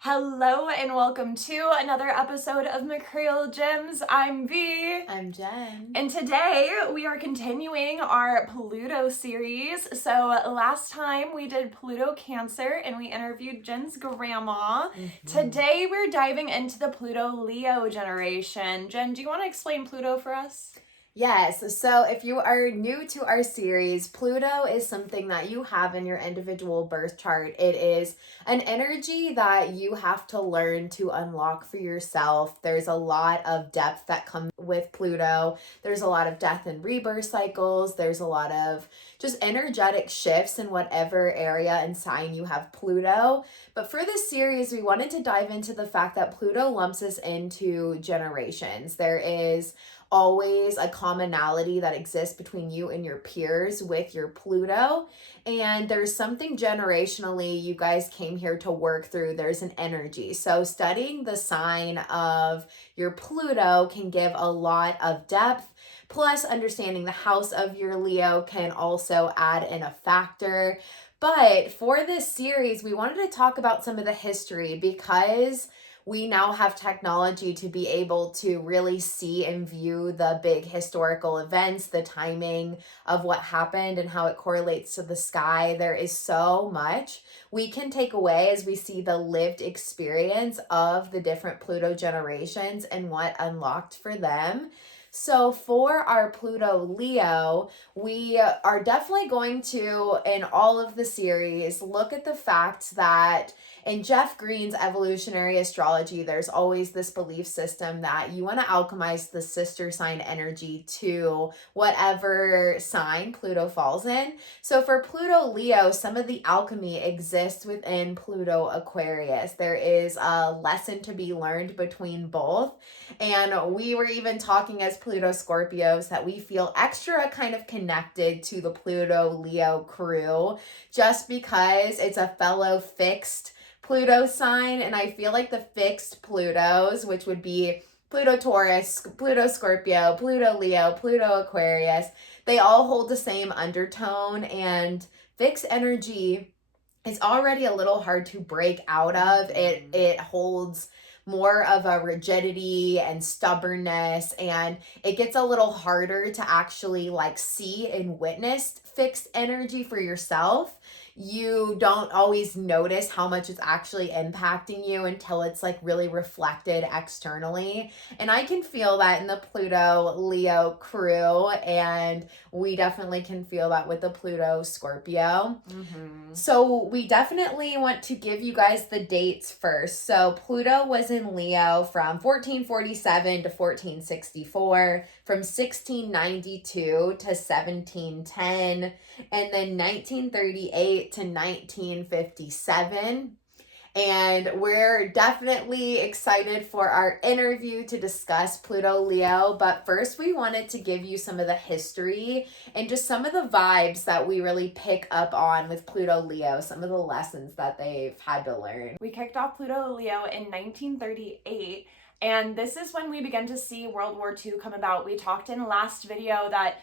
Hello and welcome to another episode of Mercurial Gems. I'm Vi. I'm Jen. And today we are continuing our Pluto series. So last time we did Pluto Cancer and we interviewed Jen's grandma. Today we're diving into the Pluto Leo generation. Jen, do you want to explain Pluto for us? Yes, so if you are new to our series, Pluto is something that you have in your individual birth chart. It is an energy that you have to learn to unlock for yourself. There's a lot of depth that comes with Pluto. There's a lot of death and rebirth cycles. There's a lot of just energetic shifts in whatever area and sign you have Pluto. But for this series, we wanted to dive into the fact that Pluto lumps us into generations. There is always a commonality that exists between you and your peers with your Pluto. And there's something generationally you guys came here to work through. There's an energy. So studying the sign of your Pluto can give a lot of depth. Plus, understanding the house of your Leo can also add in a factor. But for this series, we wanted to talk about some of the history because we now have technology to be able to really see and view the big historical events, the timing of what happened and how it correlates to the sky. There is so much we can take away as we see the lived experience of the different Pluto generations and what unlocked for them. So for our Pluto Leo, we are definitely going to, in all of the series, look at the fact that in Jeff Green's evolutionary astrology, there's always this belief system that you want to alchemize the sister sign energy to whatever sign Pluto falls in. So for Pluto Leo, some of the alchemy exists within Pluto Aquarius. There is a lesson to be learned between both. And we were even talking as Pluto Scorpios that we feel extra kind of connected to the Pluto Leo crew just because it's a fellow fixed Pluto sign. And I feel like the fixed Plutos, which would be Pluto Taurus, Pluto Scorpio, Pluto Leo, Pluto Aquarius, they all hold the same undertone, and fixed energy is already a little hard to break out of. It holds more of a rigidity and stubbornness, and it gets a little harder to actually like see and witness fixed energy for yourself. You don't always notice how much it's actually impacting you until it's like really reflected externally. And I can feel that in the Pluto Leo crew, and we definitely can feel that with the Pluto Scorpio. So we definitely want to give you guys the dates first. So Pluto was in Leo from 1447 to 1464, from 1692 to 1710, and then 1938 to 1957. And we're definitely excited for our interview to discuss Pluto Leo. But first, we wanted to give you some of the history and just some of the vibes that we really pick up on with Pluto Leo, some of the lessons that they've had to learn. We kicked off Pluto Leo in 1938. And this is when we began to see World War II come about. We talked in last video that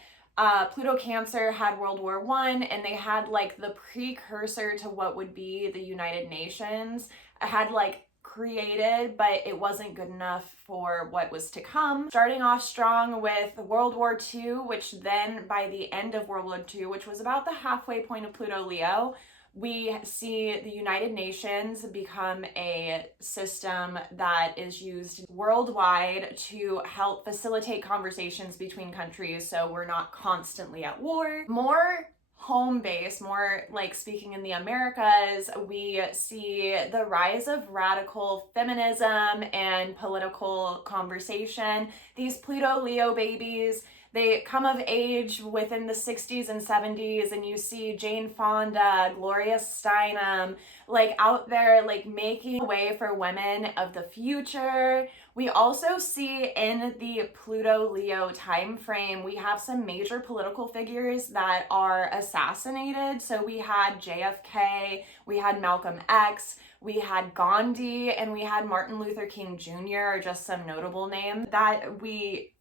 Pluto Cancer had World War I, and they had like the precursor to what would be the United Nations. It had like created, but it wasn't good enough for what was to come. Starting off strong with World War II, which then by the end of World War II, which was about the halfway point of Pluto Leo, we see the United Nations become a system that is used worldwide to help facilitate conversations between countries so we're not constantly at war. More home base, more like speaking in the Americas, we see the rise of radical feminism and political conversation. These Pluto Leo babies, they come of age within the 60s and 70s, and you see Jane Fonda, Gloria Steinem, like out there, like making way for women of the future. We also see in the Pluto Leo time frame, we have some major political figures that are assassinated. So we had JFK, we had Malcolm X, we had Gandhi, and we had Martin Luther King Jr., are just some notable names that we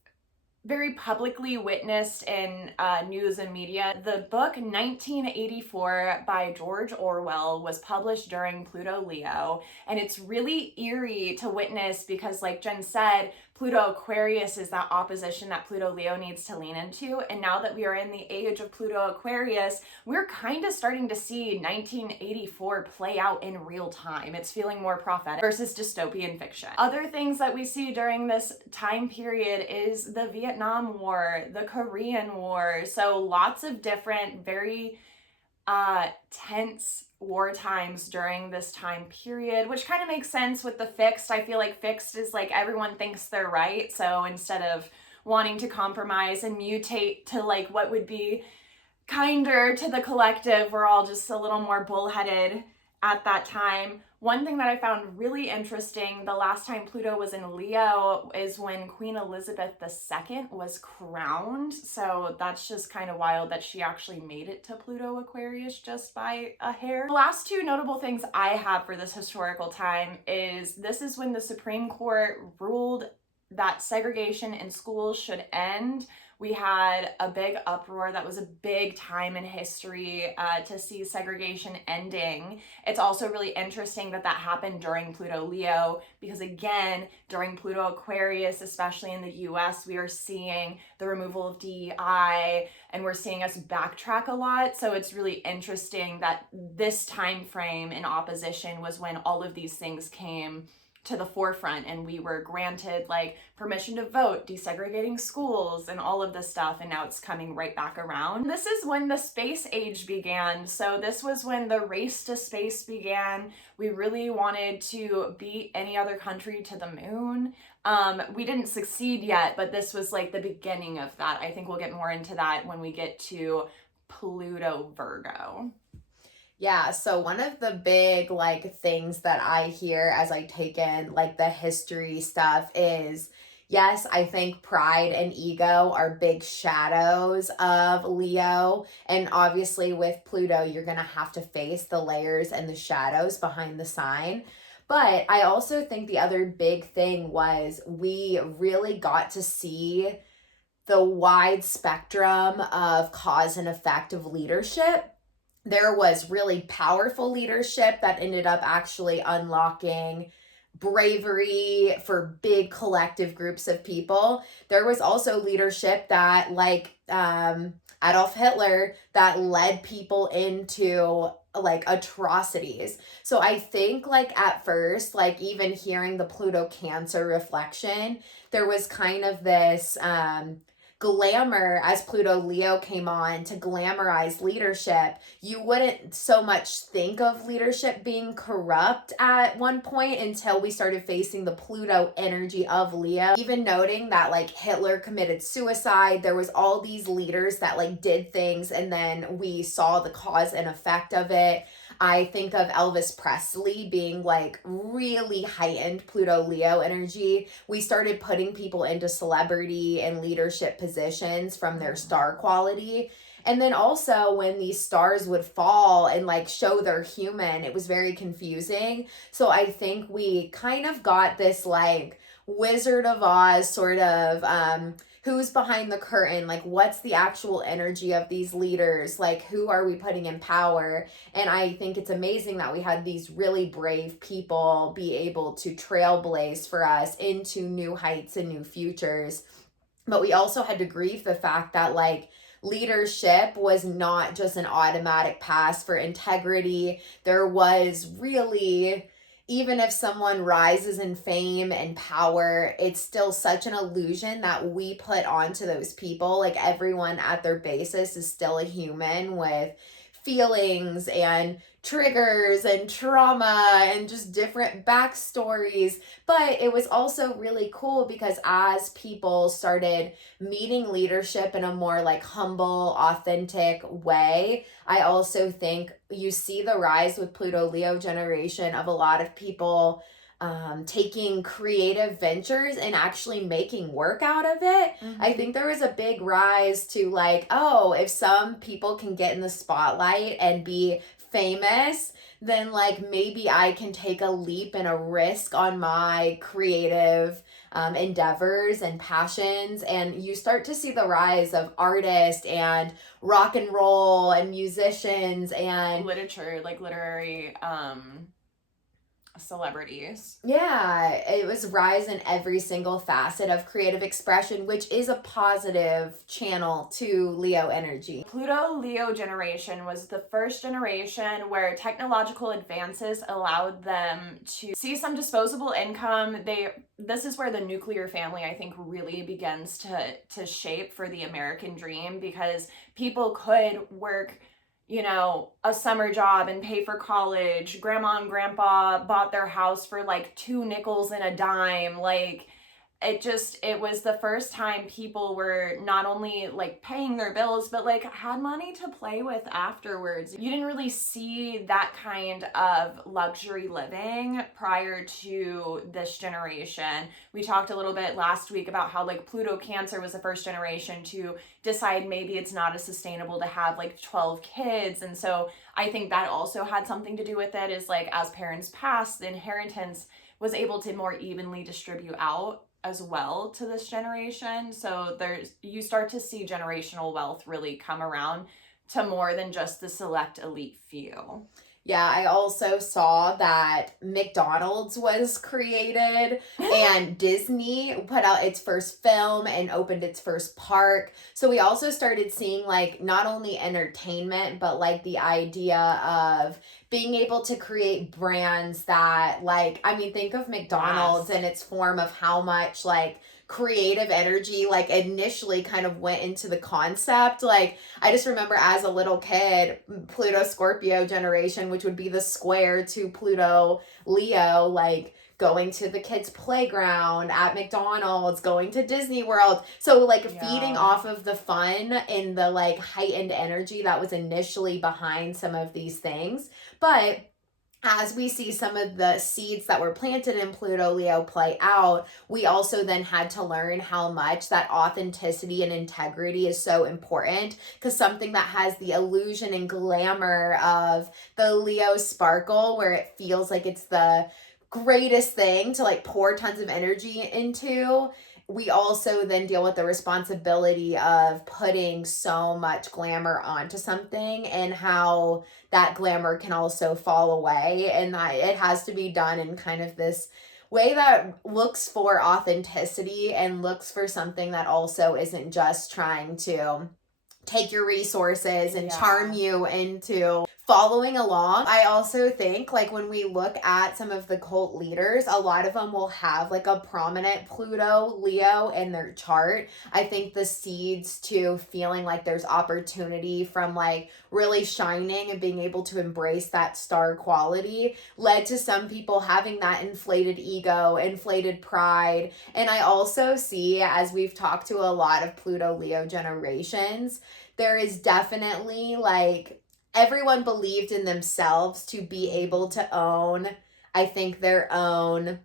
very publicly witnessed in news and media. The book 1984 by George Orwell was published during Pluto Leo, and it's really eerie to witness because, like Jen said, Pluto Aquarius is that opposition that Pluto Leo needs to lean into. And now that we are in the age of Pluto Aquarius, we're kind of starting to see 1984 play out in real time. It's feeling more prophetic versus dystopian fiction. Other things that we see during this time period is the Vietnam War, the Korean War. So lots of different, very tense war times during this time period, which kind of makes sense with the fixed. I feel like fixed is like everyone thinks they're right. So instead of wanting to compromise and mutate to like what would be kinder to the collective, we're all just a little more bullheaded at that time. One thing that I found really interesting the last time Pluto was in Leo is when Queen Elizabeth II was crowned. So that's just kind of wild that she actually made it to Pluto Aquarius just by a hair. The last two notable things I have for this historical time is this is when the Supreme Court ruled that segregation in schools should end. We had a big uproar. That was a big time in history to see segregation ending. It's also really interesting that that happened during Pluto Leo because, again, during Pluto Aquarius, especially in the US, we are seeing the removal of DEI and we're seeing us backtrack a lot. So it's really interesting that this time frame in opposition was when all of these things came to the forefront and we were granted like permission to vote, desegregating schools and all of this stuff, and now it's coming right back around. This is when the space age began. So this was when the race to space began. We really wanted to beat any other country to the moon. We didn't succeed yet, but this was like the beginning of that. I think we'll get more into that when we get to Pluto Virgo. Yeah, so one of the big like things that I hear as I take in like the history stuff is, yes, I think pride and ego are big shadows of Leo. And obviously with Pluto, you're going to have to face the layers and the shadows behind the sign. But I also think the other big thing was we really got to see the wide spectrum of cause and effect of leadership. There was really powerful leadership that ended up actually unlocking bravery for big collective groups of people. There was also leadership that, like Adolf Hitler, that led people into like atrocities. So I think like at first, like even hearing the Pluto Cancer reflection, there was kind of this glamour as Pluto Leo came on to glamorize leadership. You wouldn't so much think of leadership being corrupt at one point until we started facing the Pluto energy of Leo. Even noting that like Hitler committed suicide, there was all these leaders that like did things and then we saw the cause and effect of it. I think of Elvis Presley being like really heightened Pluto Leo energy. We started putting people into celebrity and leadership positions from their star quality. And then also when these stars would fall and like show they're human, it was very confusing. So I think we kind of got this like Wizard of Oz sort of who's behind the curtain, like what's the actual energy of these leaders, like who are we putting in power. And I think it's amazing that we had these really brave people be able to trailblaze for us into new heights and new futures. But we also had to grieve the fact that like leadership was not just an automatic pass for integrity. There was really, even if someone rises in fame and power, it's still such an illusion that we put onto those people. Like everyone at their basis is still a human with feelings and triggers and trauma and just different backstories. But it was also really cool because as people started meeting leadership in a more like humble, authentic way, I also think you see the rise with Pluto Leo generation of a lot of people taking creative ventures and actually making work out of it. Mm-hmm. I think there was a big rise to like, oh, if some people can get in the spotlight and be famous, then like maybe I can take a leap and a risk on my creative endeavors and passions. And you start to see the rise of artists and rock and roll and musicians and literature, like literary celebrities. yeah, it was rise in every single facet of creative expression, which is a positive channel to Leo energy. Pluto Leo generation was the first generation where technological advances allowed them to see some disposable income. This is where the nuclear family, I think, really begins to shape for the American dream, because people could work, you know, a summer job and pay for college. Grandma and grandpa bought their house for like 2 nickels and a dime. Like, it was the first time people were not only like paying their bills, but like had money to play with afterwards. You didn't really see that kind of luxury living prior to this generation. We talked a little bit last week about how like Pluto Cancer was the first generation to decide maybe it's not as sustainable to have like 12 kids. And so I think that also had something to do with it, is like as parents passed, the inheritance was able to more evenly distribute out as well to this generation. So you start to see generational wealth really come around to more than just the select elite few. Yeah, I also saw that McDonald's was created and Disney put out its first film and opened its first park. So we also started seeing like not only entertainment, but like the idea of being able to create brands that like, I mean, think of McDonald's and its form of how much like creative energy like initially kind of went into the concept. Like I just remember as a little kid, Pluto Scorpio generation, which would be the square to Pluto Leo, like going to the kids playground at McDonald's, going to Disney World. So like feeding off of the fun and the like heightened energy that was initially behind some of these things. But as we see some of the seeds that were planted in Pluto Leo play out, we also then had to learn how much that authenticity and integrity is so important, because something that has the illusion and glamour of the Leo sparkle, where it feels like it's the greatest thing to like pour tons of energy into, we also then deal with the responsibility of putting so much glamour onto something and how that glamour can also fall away, and that it has to be done in kind of this way that looks for authenticity and looks for something that also isn't just trying to take your resources and charm you into following along. I also think like when we look at some of the cult leaders, a lot of them will have like a prominent Pluto Leo in their chart. I think the seeds to feeling like there's opportunity from like really shining and being able to embrace that star quality led to some people having that inflated ego, inflated pride. And I also see, as we've talked to a lot of Pluto Leo generations, there is definitely like everyone believed in themselves to be able to own, I think, their own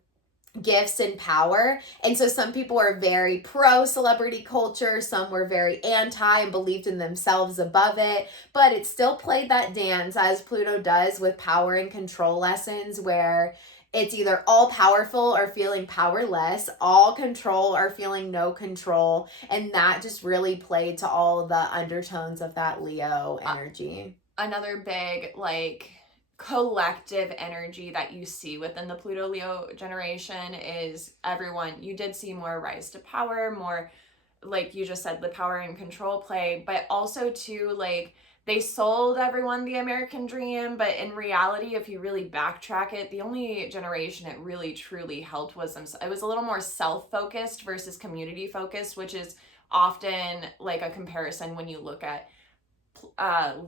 gifts and power. And so some people are very pro celebrity culture, some were very anti and believed in themselves above it, but it still played that dance, as Pluto does, with power and control lessons, where it's either all powerful or feeling powerless, all control or feeling no control. And that just really played to all the undertones of that Leo energy. Another big like collective energy that you see within the Pluto Leo generation is everyone, you did see more rise to power, more like you just said, the power and control play, but also too like they sold everyone the American dream. But in reality, if you really backtrack it, the only generation it really truly helped was them. It was a little more self-focused versus community focused, which is often like a comparison when you look at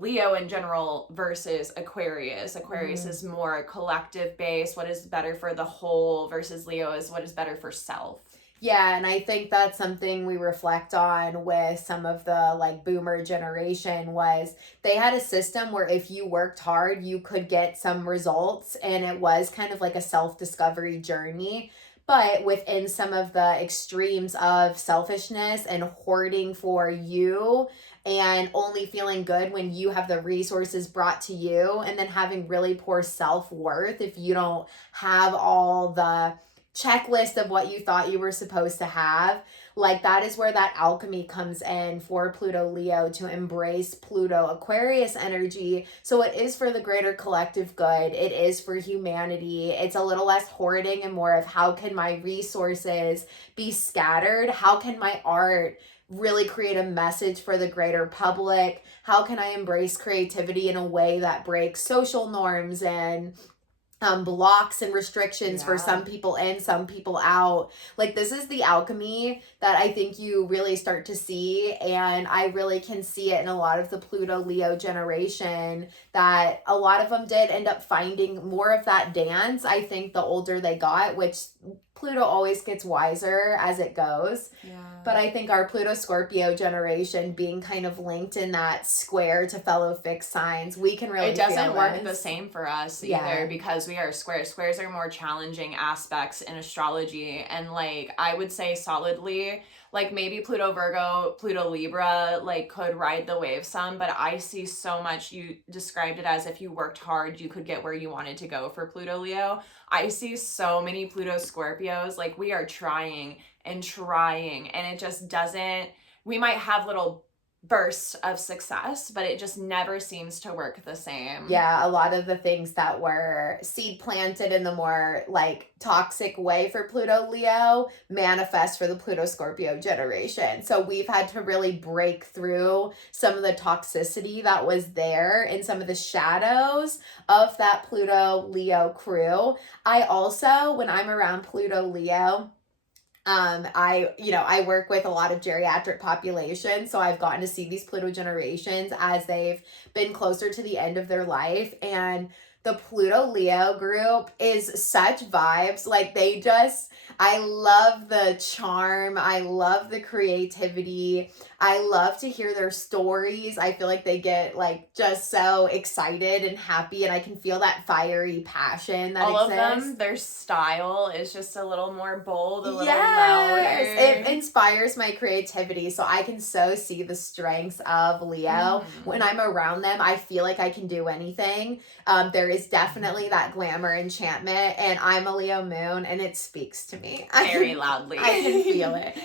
Leo in general versus Aquarius. Aquarius is more collective based, what is better for the whole, versus Leo is what is better for self. Yeah, and I think that's something we reflect on with some of the like boomer generation, was they had a system where if you worked hard, you could get some results, and it was kind of like a self-discovery journey. But within some of the extremes of selfishness and hoarding for you and only feeling good when you have the resources brought to you, and then having really poor self-worth if you don't have all the checklist of what you thought you were supposed to have. Like, that is where that alchemy comes in for Pluto Leo, to embrace Pluto Aquarius energy. So it is for the greater collective good. It is for humanity. It's a little less hoarding and more of, how can my resources be scattered? How can my art really create a message for the greater public? How can I embrace creativity in a way that breaks social norms and blocks and restrictions for some people in, some people out? Like, this is the alchemy that I think you really start to see, and I really can see it in a lot of the Pluto Leo generation, that a lot of them did end up finding more of that dance, I think, the older they got, which Pluto always gets wiser as it goes. Yeah. But I think our Pluto Scorpio generation, being kind of linked in that square to fellow fixed signs, we can really It doesn't feel work this. the same for us Yeah. either, because we are squares. Squares are more challenging aspects in astrology. And like, I would say solidly, like maybe Pluto Virgo, Pluto Libra, like could ride the wave some, but I see so much, you described it as if you worked hard, you could get where you wanted to go for Pluto Leo. I see so many Pluto Scorpios, like we are trying and trying, and it just doesn't, we might have little bursts of success, but it just never seems to work the same. Yeah, a lot of the things that were seed planted in the more like toxic way for Pluto Leo manifest for the Pluto Scorpio generation. So we've had to really break through some of the toxicity that was there in some of the shadows of that Pluto Leo crew. I also, when I'm around Pluto Leo, I work with a lot of geriatric populations, so I've gotten to see these Pluto generations as they've been closer to the end of their life, and the Pluto Leo group is such vibes. Like, I love the charm. I love the creativity. I love to hear their stories. I feel like they get like just so excited and happy, and I can feel that fiery passion that all exists. of them, their style is just a little more bold, a little Yes, louder. it inspires my creativity. So I can so see the strengths of Leo. When I'm around them, I feel like I can do anything. There is definitely that glamour enchantment, and I'm a Leo moon, and it speaks to me very loudly. I can feel it.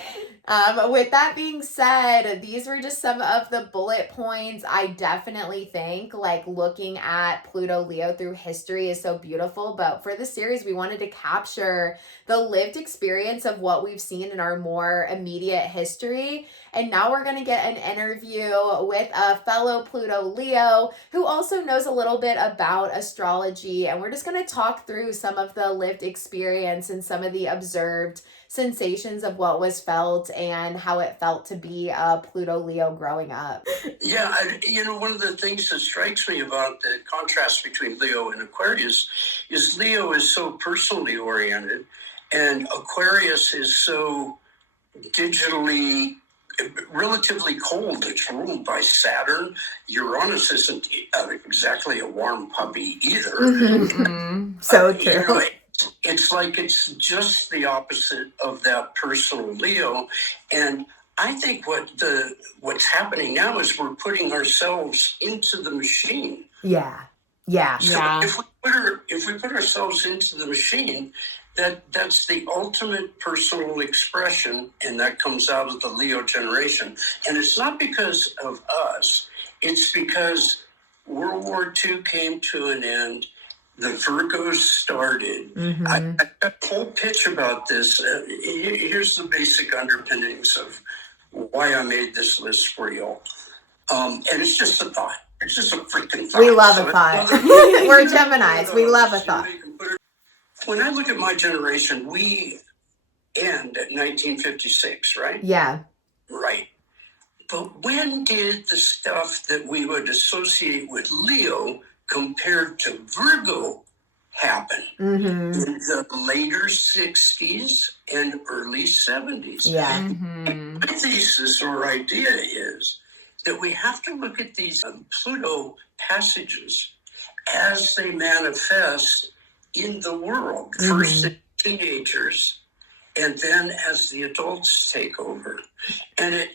With that being said, these were just some of the bullet points. I definitely think like looking at Pluto Leo through history is so beautiful, but for the series, we wanted to capture the lived experience of what we've seen in our more immediate history. And now we're going to get an interview with a fellow Pluto Leo who also knows a little bit about astrology, and we're just going to talk through some of the lived experience and some of the observed sensations of what was felt and how it felt to be a Pluto Leo growing up. Yeah, one of the things that strikes me about the contrast between Leo and Aquarius is Leo is so personally oriented, and Aquarius is so digitally, relatively cold. It's ruled by Saturn. Uranus isn't exactly a warm puppy either. So true. It's like it's just the opposite of that personal Leo. And I think what's happening now is we're putting ourselves into the machine. Yeah. So if we put ourselves into the machine, that's the ultimate personal expression, and that comes out of the Leo generation. And it's not because of us. It's because World War II came to an end. The Virgos started. I got a whole pitch about this. Here's the basic underpinnings of why I made this list for y'all. And it's just a thought. It's just a freaking thought. We love a thought. We're Geminis. We love a thought. When I look at my generation, we end at 1956, right? Yeah. Right. But when did the stuff that we would associate with Leo compared to Virgo happen? In the later 60s and early 70s. Yeah. My thesis or idea is that we have to look at these Pluto passages as they manifest in the world. First in teenagers, and then as the adults take over. And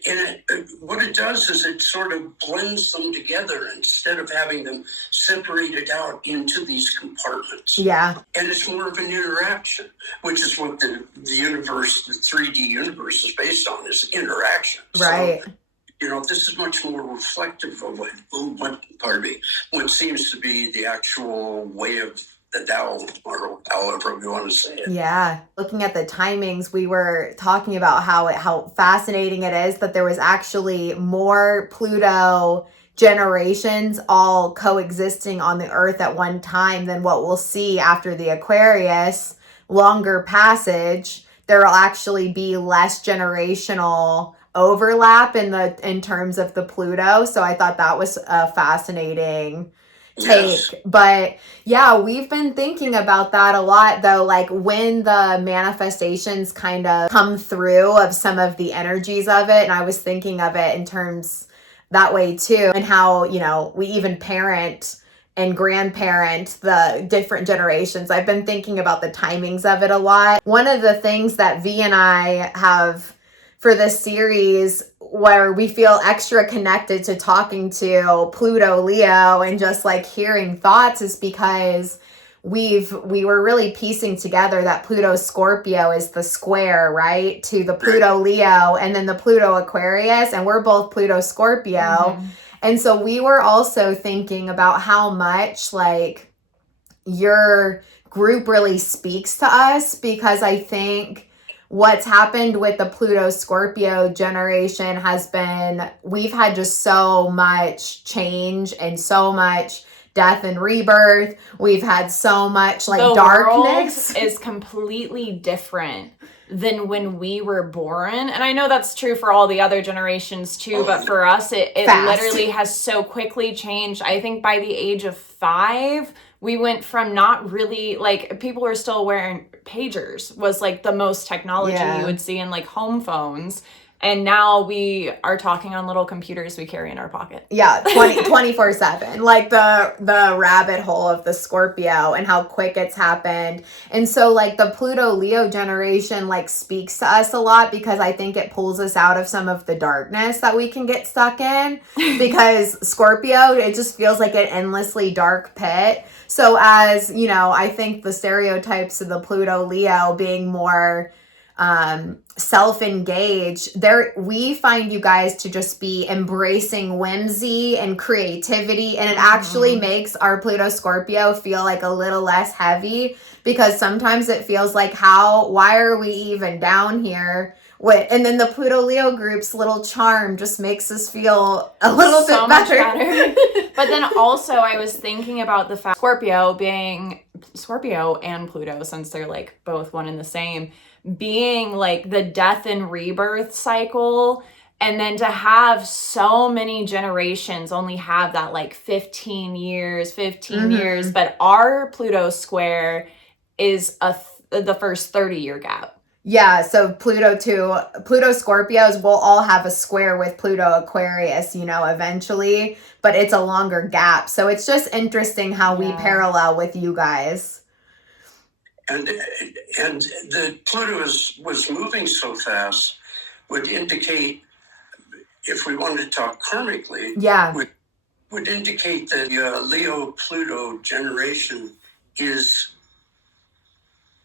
what it does is it sort of blends them together instead of having them separated out into these compartments. Yeah. And it's more of an interaction, which is what the universe, the 3D universe is based on, is interaction. Right. So, this is much more reflective of what seems to be the actual way of the Tao, or however you want to say it. Yeah. Looking at the timings, we were talking about how fascinating it is that there was actually more Pluto generations all coexisting on the Earth at one time than what we'll see after the Aquarius longer passage. There will actually be less generational overlap in terms of the Pluto. So I thought that was a fascinating take. Yes. But yeah, we've been thinking about that a lot though, like when the manifestations kind of come through of some of the energies of it. And I was thinking of it in terms that way too, and how, we even parent and grandparent the different generations. I've been thinking about the timings of it a lot. One of the things that Vi and I have for this series where we feel extra connected to talking to Pluto Leo and just like hearing thoughts is because we were really piecing together that Pluto Scorpio is the square, right, to the Pluto Leo and then the Pluto Aquarius, and we're both Pluto Scorpio. Mm-hmm. And so we were also thinking about how much like your group really speaks to us, because I think what's happened with the Pluto Scorpio generation has been, we've had just so much change and so much death and rebirth. We've had so much like the darkness. World is completely different than when we were born. And I know that's true for all the other generations too, but for us, it literally has so quickly changed. I think by the age of 5, we went from not really, like, people were still wearing pagers was like the most technology you would see in like home phones. And now we are talking on little computers we carry in our pocket. Yeah, 24/7. Like the rabbit hole of the Scorpio and how quick it's happened. And so like the Pluto Leo generation like speaks to us a lot, because I think it pulls us out of some of the darkness that we can get stuck in. Because Scorpio, it just feels like an endlessly dark pit. So as, I think the stereotypes of the Pluto Leo being more self-engaged, we find you guys to just be embracing whimsy and creativity, and it actually makes our Pluto Scorpio feel like a little less heavy, because sometimes it feels like, why are we even down here? And then the Pluto Leo group's little charm just makes us feel a little bit better. But then also I was thinking about the fact Scorpio and Pluto, since they're like both one and the same, being like the death and rebirth cycle, and then to have so many generations only have that like 15 years, but our Pluto square is the first 30-year gap. Yeah, so Pluto Scorpios will all have a square with Pluto Aquarius, eventually, but it's a longer gap. So it's just interesting how we parallel with you guys. And the Pluto was moving so fast would indicate, if we wanted to talk karmically, would indicate that Leo-Pluto generation is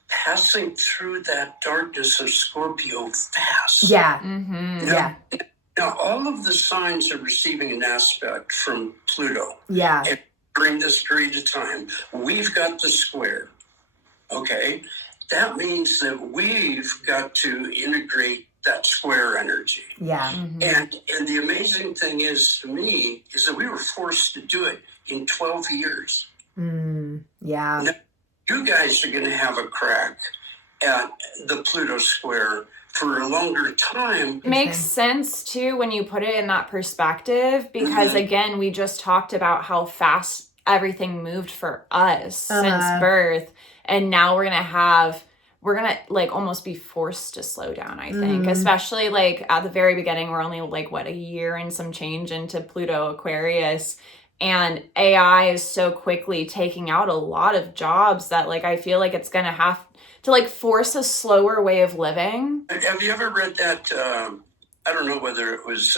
passing through that darkness of Scorpio fast. Yeah. Mm-hmm. Now, all of the signs are receiving an aspect from Pluto. Yeah. And during this period of time, we've got the square. Okay, that means that we've got to integrate that square energy. Yeah. Mm-hmm. And the amazing thing is, to me, is that we were forced to do it in 12 years. Yeah. Now, you guys are going to have a crack at the Pluto square for a longer time. Makes sense too when you put it in that perspective, because again, we just talked about how fast everything moved for us since birth. And now we're going to like almost be forced to slow down, I think. Especially like at the very beginning, we're only like, a year and some change into Pluto Aquarius. and AI is so quickly taking out a lot of jobs that like I feel like it's gonna have to like force a slower way of living. Have you ever read that? I don't know whether it was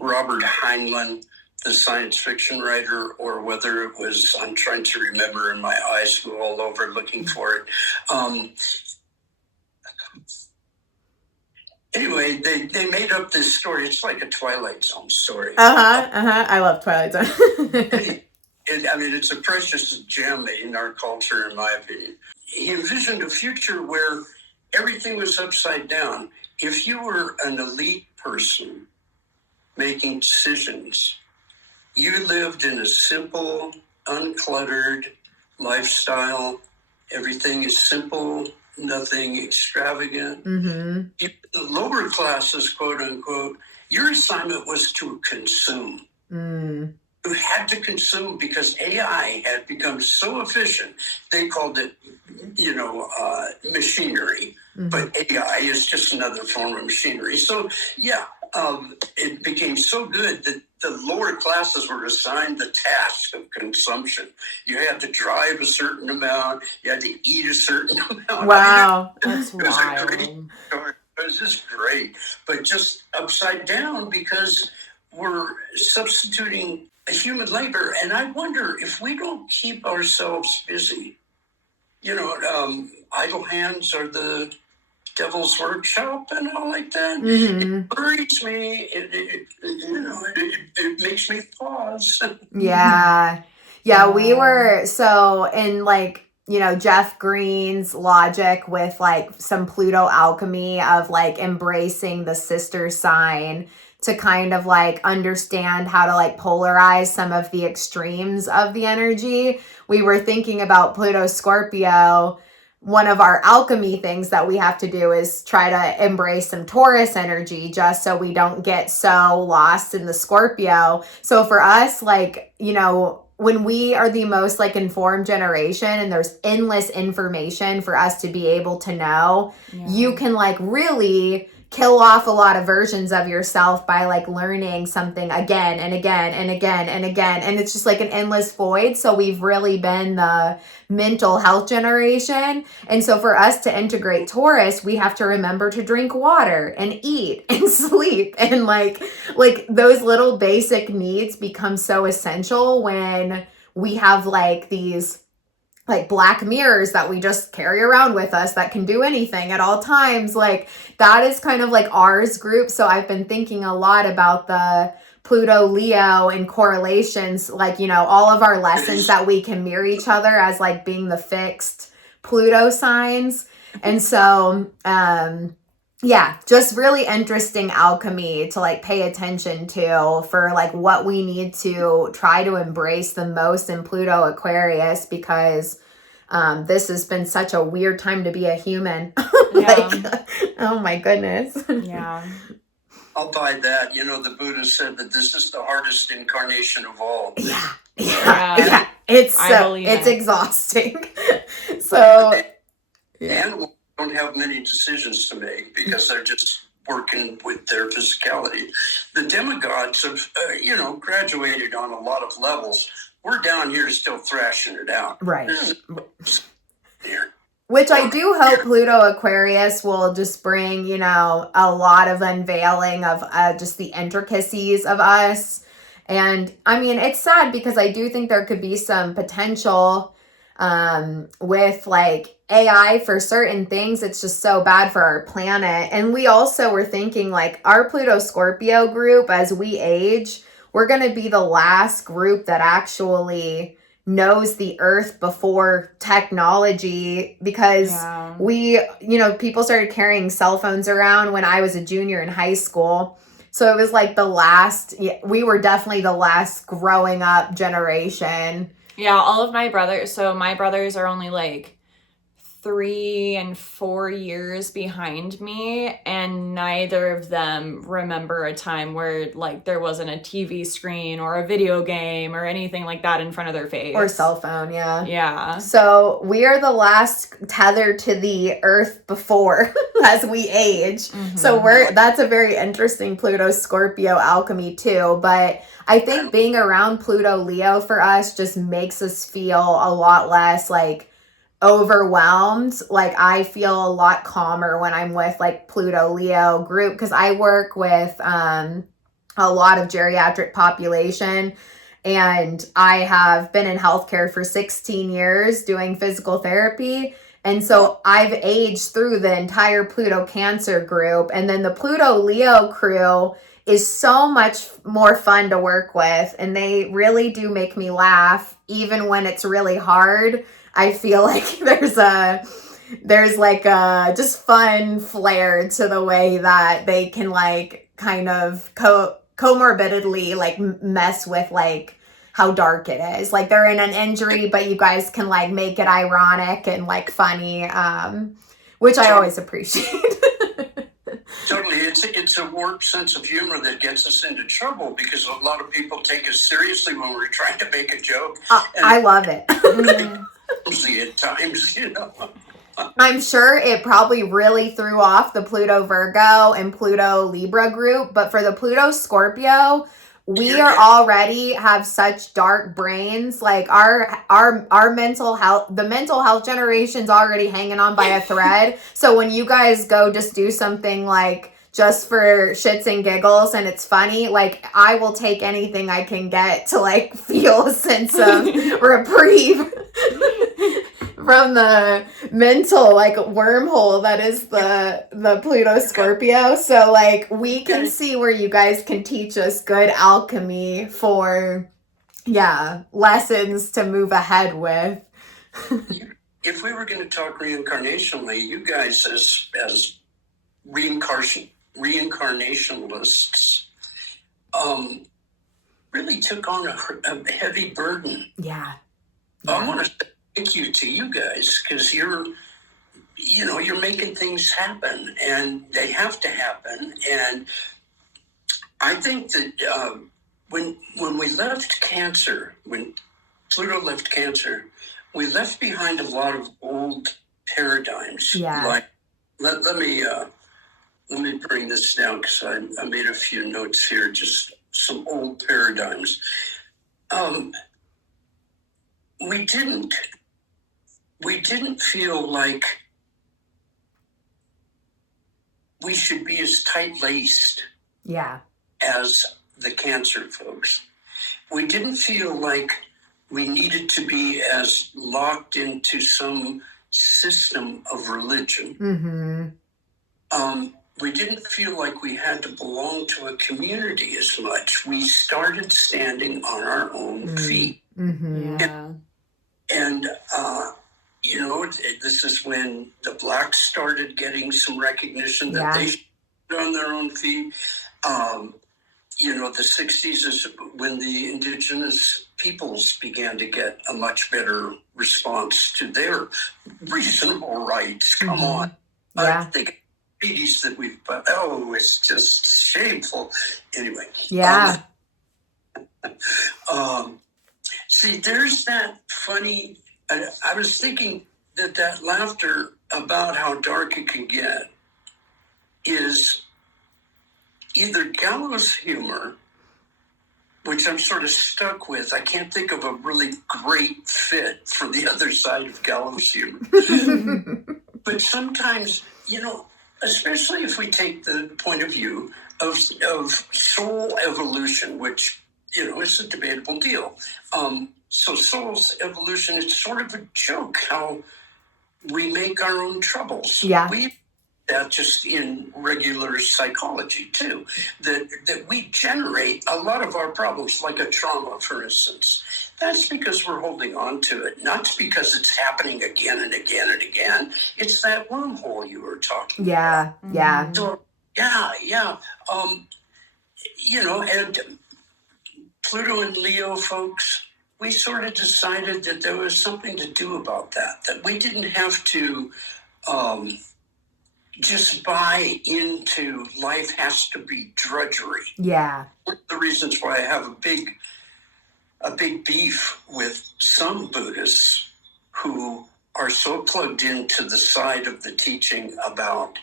Robert Heinlein, the science fiction writer, or whether it was, I'm trying to remember, and my eyes go all over looking for it. Anyway, they made up this story. It's like a Twilight Zone story. I love Twilight Zone. It's a precious gem in our culture, in my opinion. He envisioned a future where everything was upside down. If you were an elite person making decisions, you lived in a simple, uncluttered lifestyle. Everything is simple, nothing extravagant. Mm-hmm. The lower classes, quote unquote, your assignment was to consume. Mm. You had to consume because AI had become so efficient. They called it, machinery. Mm-hmm. But AI is just another form of machinery. So, it became so good that the lower classes were assigned the task of consumption. You had to drive a certain amount. You had to eat a certain amount. Wow. That's wild. It was just great. But just upside down because we're substituting human labor. And I wonder if we don't keep ourselves busy. Idle hands are the devil's workshop and all like that. Mm-hmm. It worries me. It makes me pause. Yeah. We were so in like, Jeff Green's logic with like some Pluto alchemy of like embracing the sister sign to kind of like understand how to like polarize some of the extremes of the energy. We were thinking about Pluto Scorpio. One of our alchemy things that we have to do is try to embrace some Taurus energy just so we don't get so lost in the Scorpio. So for us, like, when we are the most like informed generation and there's endless information for us to be able to know, you can like really kill off a lot of versions of yourself by like learning something again and again and again and again. And it's just like an endless void. So we've really been the mental health generation. And so for us to integrate Taurus, we have to remember to drink water and eat and sleep. And like those little basic needs become so essential when we have like these like black mirrors that we just carry around with us that can do anything at all times. Like that is kind of like ours group. So I've been thinking a lot about the Pluto Leo and correlations, like, all of our lessons that we can mirror each other as like being the fixed Pluto signs. And so, just really interesting alchemy to like pay attention to for like what we need to try to embrace the most in Pluto Aquarius, because this has been such a weird time to be a human. Oh my goodness. Yeah. I'll buy that. The Buddha said that this is the hardest incarnation of all. Yeah. It's exhausting. So, animals don't have many decisions to make because they're just working with their physicality. The demigods have, graduated on a lot of levels. We're down here still thrashing it out. Right. Which I do hope Pluto Aquarius will just bring, a lot of unveiling of just the intricacies of us. And I mean, it's sad because I do think there could be some potential with like AI for certain things. It's just so bad for our planet. And we also were thinking like our Pluto Scorpio group, as we age, we're going to be the last group that actually knows the earth before technology, because we, people started carrying cell phones around when I was a junior in high school. So it was like we were definitely the last growing up generation. Yeah, all of my brothers. So my brothers are only like 3 and 4 years behind me, and neither of them remember a time where like there wasn't a TV screen or a video game or anything like that in front of their face. Or cell phone, yeah. Yeah. So we are the last tethered to the earth before as we age. So that's a very interesting Pluto Scorpio alchemy too. But I think being around Pluto Leo for us just makes us feel a lot less like overwhelmed. Like I feel a lot calmer when I'm with like Pluto Leo group, because I work with a lot of geriatric population, and I have been in healthcare for 16 years doing physical therapy. And so I've aged through the entire Pluto Cancer group, and then the Pluto Leo crew is so much more fun to work with, and they really do make me laugh even when it's really hard. I feel like there's like a just fun flair to the way that they can like kind of comorbidly like mess with like how dark it is. Like they're in an injury, but you guys can like make it ironic and like funny, which I always appreciate. Totally. It's a warped sense of humor that gets us into trouble, because a lot of people take us seriously when we're trying to make a joke. I love it. At times, you know. I'm sure it probably really threw off the Pluto Virgo and Pluto Libra group, but for the Pluto Scorpio, we are already have such dark brains. Like our mental health, the mental health generation's already hanging on by a thread. So when you guys go just do something like just for shits and giggles and it's funny, like I will take anything I can get to like feel a sense of reprieve from the mental like wormhole that is the Pluto Scorpio. So like we can see where you guys can teach us good alchemy for lessons to move ahead with. If we were going to talk reincarnationally, you guys as reincarnationalists really took on a heavy burden. Yeah. I want to say thank you to you guys, because you're making things happen, and they have to happen. And I think that when we left Cancer, when Pluto left Cancer, we left behind a lot of old paradigms. Yeah. Like, let me bring this down, because I made a few notes here, just some old paradigms. We didn't feel like we should be as tight-laced as the Cancer folks. We didn't feel like we needed to be as locked into some system of religion. We didn't feel like we had to belong to a community as much. We started standing on our own feet. Yeah. And this is when the blacks started getting some recognition that they should be on their own feet. The 60s is when the indigenous peoples began to get a much better response to their reasonable rights. Come on. I think 80s that we've, it's just shameful. Anyway. Yeah. See, there's that funny, I was thinking that laughter about how dark it can get is either gallows humor, which I'm sort of stuck with. I can't think of a really great fit for the other side of gallows humor. But sometimes, especially if we take the point of view of soul evolution, which, is a debatable deal. So soul's evolution, it's sort of a joke how we make our own troubles. Yeah. That just in regular psychology too, that we generate a lot of our problems, like a trauma, for instance. That's because we're holding on to it, not because it's happening again and again and again. It's that wormhole you were talking about. Yeah. So, and Pluto and Leo folks, we sort of decided that there was something to do about that we didn't have to just buy into life has to be drudgery. Yeah. One of the reasons why I have a big beef with some Buddhists who are so plugged into the side of the teaching about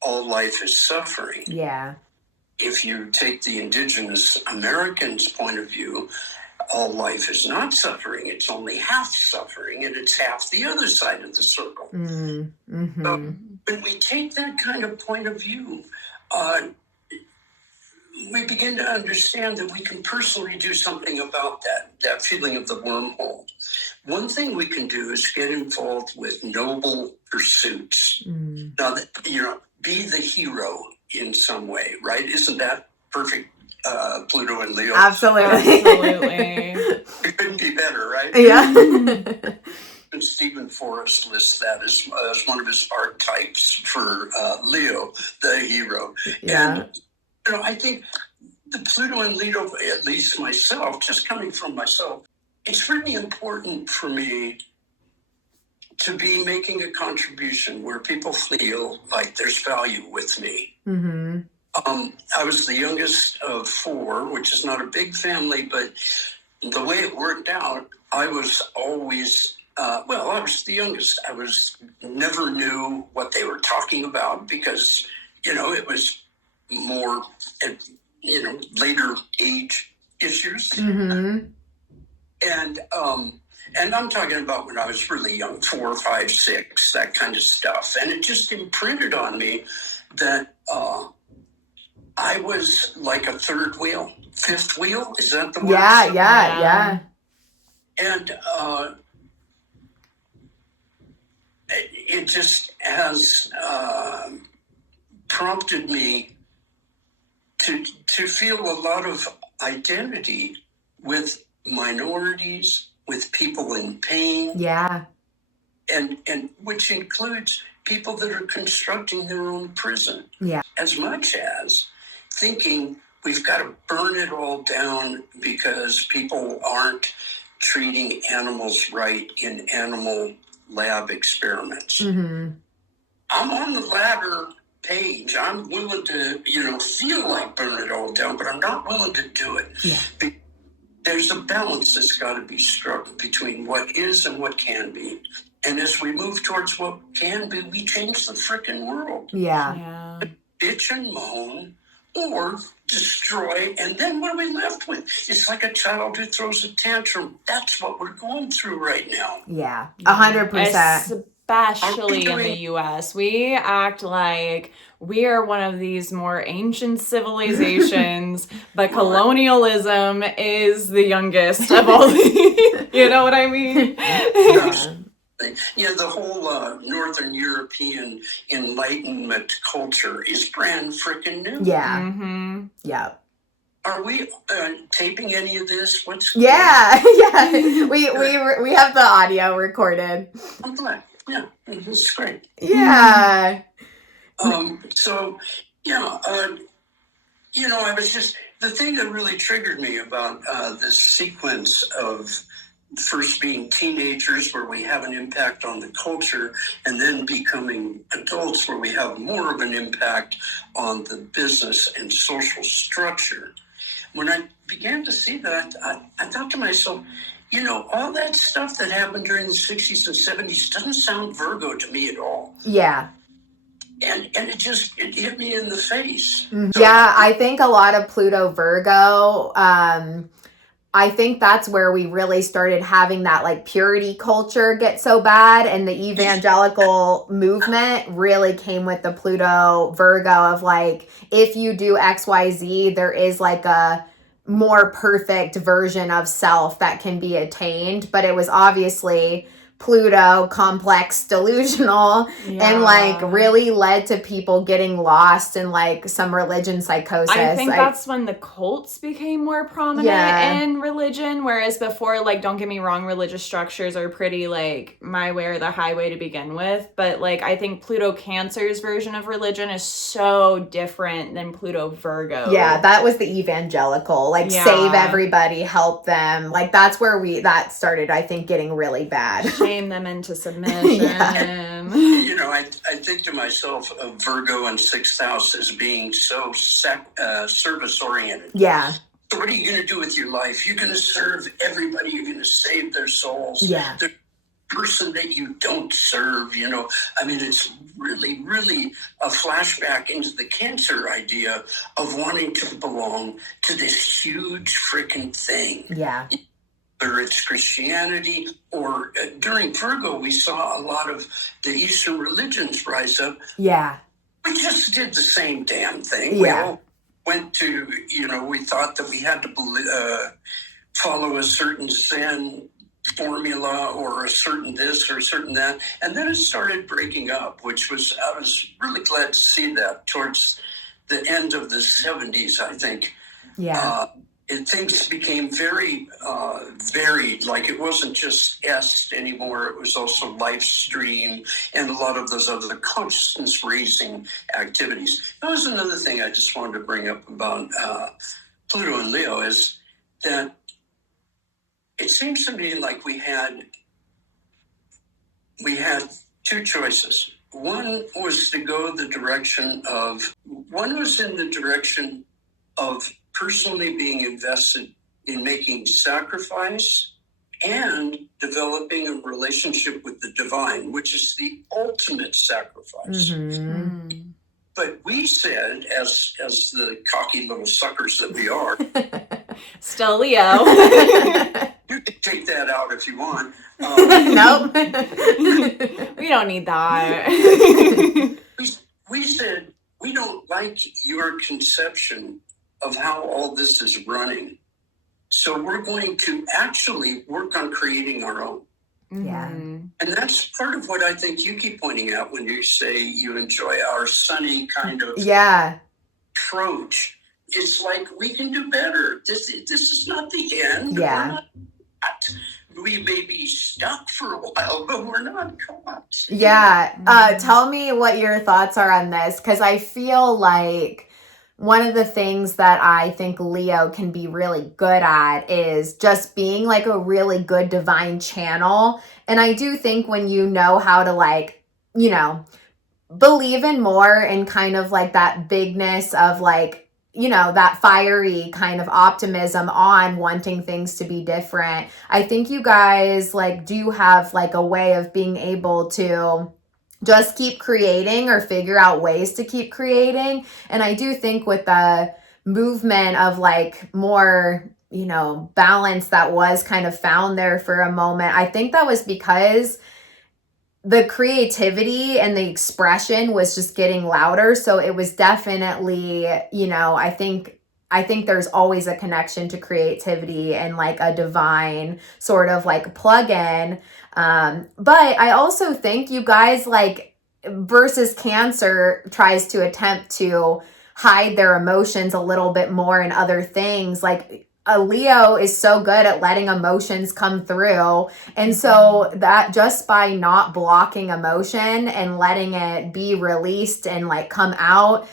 all life is suffering. Yeah. If you take the indigenous Americans' point of view, all life is not suffering. It's only half suffering, and it's half the other side of the circle. Mm-hmm. So when we take that kind of point of view, we begin to understand that we can personally do something about that feeling of the wormhole. One thing we can do is get involved with noble pursuits. Now, be the hero in some way, right? Isn't that perfect? Pluto and Leo. Absolutely. It couldn't be better, right? Yeah. And Stephen Forrest lists that as one of his archetypes for Leo, the hero. Yeah. And, I think the Pluto and Leo, at least myself, just coming from myself, it's really important for me to be making a contribution where people feel like there's value with me. Mm-hmm. I was the youngest of 4, which is not a big family, but the way it worked out, I was always, I was the youngest. I never knew what they were talking about because, it was more, later age issues. Mm-hmm. And I'm talking about when I was really young, 4, 5, 6, that kind of stuff. And it just imprinted on me that I was like a third wheel, fifth wheel. Is that the word? Yeah. And it just has prompted me to feel a lot of identity with minorities, with people in pain. Yeah. And which includes people that are constructing their own prison. Yeah. As much as thinking we've got to burn it all down because people aren't treating animals right in animal lab experiments. Mm-hmm. I'm on the latter page. I'm willing to, feel like burn it all down, but I'm not willing to do it. Yeah. There's a balance that's got to be struck between what is and what can be. And as we move towards what can be, we change the frickin' world. Yeah. Bitch and moan or destroy. And then what are we left with? It's like a child who throws a tantrum. That's what we're going through right now. Yeah. 100%. Especially in the U.S. We act like we are one of these more ancient civilizations, but colonialism is the youngest of all these. You know what I mean? Yeah, the whole Northern European Enlightenment culture is brand freaking new. Yeah. Mm-hmm. Yeah. Are we taping any of this? Yeah. We have the audio recorded. I'm glad. Yeah, this is great. Yeah. I was just, the thing that really triggered me about this sequence of first being teenagers where we have an impact on the culture and then becoming adults where we have more of an impact on the business and social structure. When I began to see that, I thought to myself, all that stuff that happened during the 60s and 70s doesn't sound Virgo to me at all. Yeah. And it hit me in the face. Yeah, I think a lot of Pluto Virgo, I think that's where we really started having that like purity culture get so bad, and the evangelical movement really came with the Pluto Virgo of like, if you do XYZ, there is like a more perfect version of self that can be attained. But it was obviously Pluto, complex, delusional, and like really led to people getting lost in like some religion psychosis. I think that's when the cults became more prominent in religion, whereas before, like, don't get me wrong, religious structures are pretty like my way or the highway to begin with, but like I think Pluto Cancer's version of religion is so different than Pluto Virgo. Yeah, that was the evangelical, like save everybody, help them. Like that's where that started, I think, getting really bad. Shame them into submission. You know, I think to myself of Virgo and sixth house as being so service oriented. Yeah. So what are you going to do with your life? You're going to serve everybody. You're going to save their souls. Yeah. The person that you don't serve, you know, I mean, it's really, really a flashback into the Cancer idea of wanting to belong to this huge freaking thing. Yeah. Whether it's Christianity or during Virgo, we saw a lot of the Eastern religions rise up. Yeah. We just did the same damn thing. Yeah. We all went to, you know, we thought that we had to follow a certain Zen formula or a certain this or a certain that. And then it started breaking up, I was really glad to see that towards the end of the 70s, I think. Yeah. Things became very varied. Like it wasn't just est anymore. It was also live stream and a lot of those other consciousness raising activities. That was another thing I just wanted to bring up about Pluto and Leo is that it seems to me like we had two choices. One was in the direction of personally being invested in making sacrifice and developing a relationship with the divine, which is the ultimate sacrifice. Mm-hmm. But we said, as the cocky little suckers that we are, still Leo. you can take that out if you want. Nope. We don't need that. We said, we don't like your conception of how all this is running. So we're going to actually work on creating our own. Yeah. And that's part of what I think you keep pointing out when you say you enjoy our sunny kind of approach. It's like we can do better. This is not the end. Yeah. We may be stuck for a while, but we're not caught. Yeah. Tell me what your thoughts are on this, because I feel like one of the things that I think Leo can be really good at is just being like a really good divine channel. And I do think when you know how to like, you know, believe in more and kind of like that bigness of like, you know, that fiery kind of optimism on wanting things to be different. I think you guys like do have like a way of being able to just keep creating or figure out ways to keep creating. And I do think with the movement of like more, you know, balance that was kind of found there for a moment, I think that was because the creativity and the expression was just getting louder. So it was definitely, you know, I think there's always a connection to creativity and like a divine sort of like plug-in. But I also think you guys like versus Cancer tries to attempt to hide their emotions a little bit more in other things. Like a Leo is so good at letting emotions come through. And so that just by not blocking emotion and letting it be released and like come out,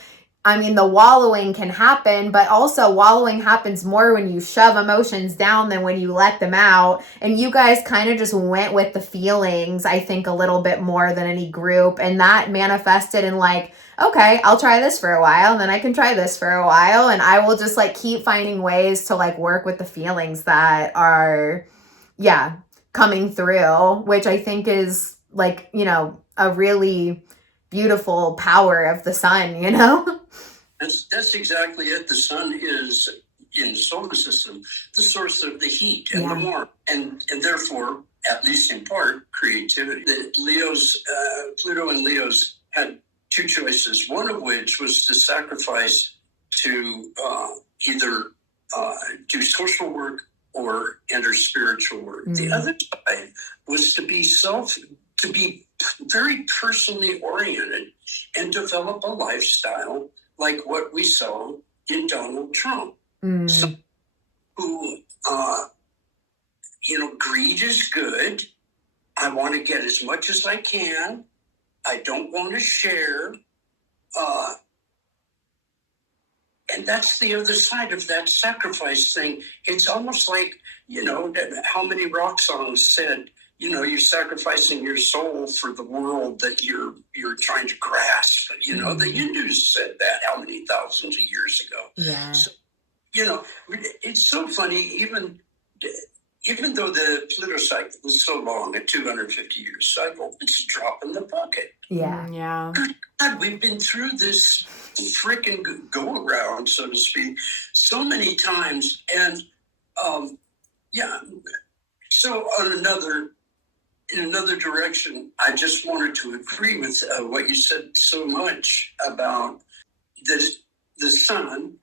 I mean, the wallowing can happen, but also wallowing happens more when you shove emotions down than when you let them out. And you guys kind of just went with the feelings, I think, a little bit more than any group. And that manifested in like, okay, I'll try this for a while, and then I can try this for a while. And I will just like keep finding ways to like work with the feelings that are, coming through, which I think is like, you know, a really beautiful power of the sun, you know? That's exactly it. The sun is in the solar system the source of the heat and the warmth, and therefore, at least in part, creativity. The Pluto and Leo's had two choices. One of which was to sacrifice to either do social work or enter spiritual work. The other side was to be very personally oriented and develop a lifestyle like what we saw in Donald Trump. So, who, greed is good. I want to get as much as I can. I don't want to share. And that's the other side of that sacrifice thing. It's almost like, how many rock songs said, you're sacrificing your soul for the world that you're trying to grasp. The Hindus said that how many thousands of years ago. Yeah. So, it's so funny, even though the Pluto cycle was so long, a 250-year cycle, it's a drop in the bucket. Yeah. Yeah. Good God, we've been through this freaking go-around, so to speak, so many times. And, so in another direction, I just wanted to agree with what you said so much about the sun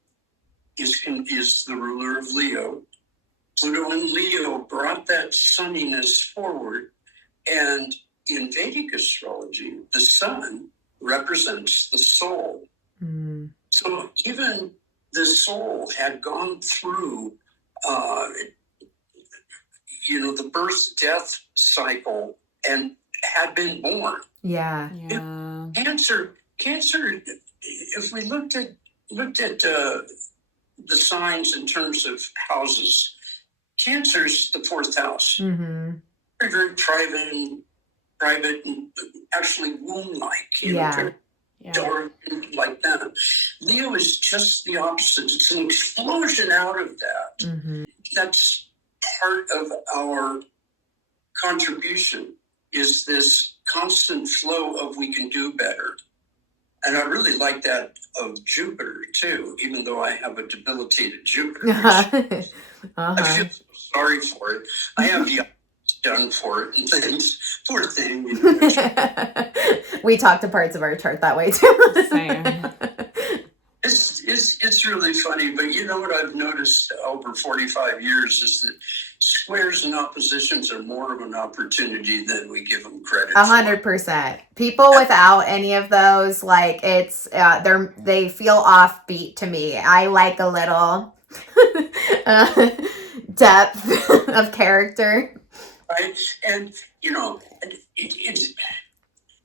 is the ruler of Leo. Pluto and Leo brought that sunniness forward. And in Vedic astrology, the sun represents the soul. So even the soul had gone through, the birth-death cycle and had been born. Yeah. Cancer, if we looked at the signs in terms of houses, Cancer's the fourth house. Very, very private and actually womb-like, dark like that. Leo is just the opposite. It's an explosion out of that. That's part of our contribution, is this constant flow of we can do better. And I really like that of Jupiter, too, even though I have a debilitated Jupiter. I feel so sorry for it. I have the done for it and things. Poor thing. We talk to parts of our chart that way, too. Same. It's really funny, but you know what I've noticed over 45 years is that squares and oppositions are more of an opportunity than we give them credit. 100%. People without any of those, like, it's they feel offbeat to me. I like a little depth of character. Right, and it's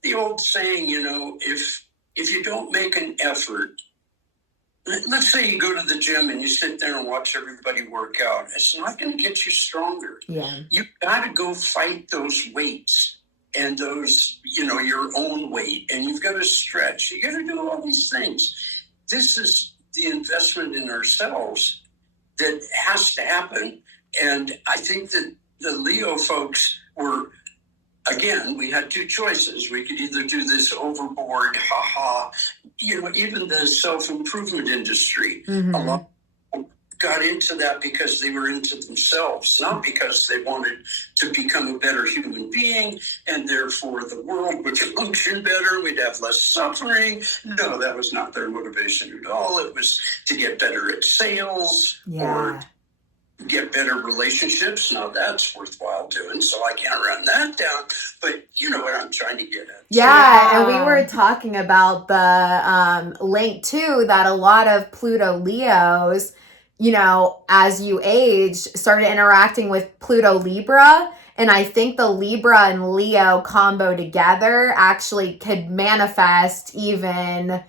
the old saying, if you don't make an effort. Let's say you go to the gym and you sit there and watch everybody work out. It's not going to get you stronger. Yeah. You've got to go fight those weights and those, your own weight. And you've got to stretch. You got to do all these things. This is the investment in ourselves that has to happen. And I think that the Leo folks were, again, we had two choices. We could either do this overboard, even the self-improvement industry. A lot of people got into that because they were into themselves, not because they wanted to become a better human being and therefore the world would function better, we'd have less suffering. No, that was not their motivation at all. It was to get better at sales or get better relationships. Now that's worthwhile doing, so I can't run that down, but you know what I'm trying to get at. Yeah, and we were talking about the link too, that a lot of Pluto Leos, as you age, started interacting with Pluto Libra, and I think the Libra and Leo combo together actually could manifest even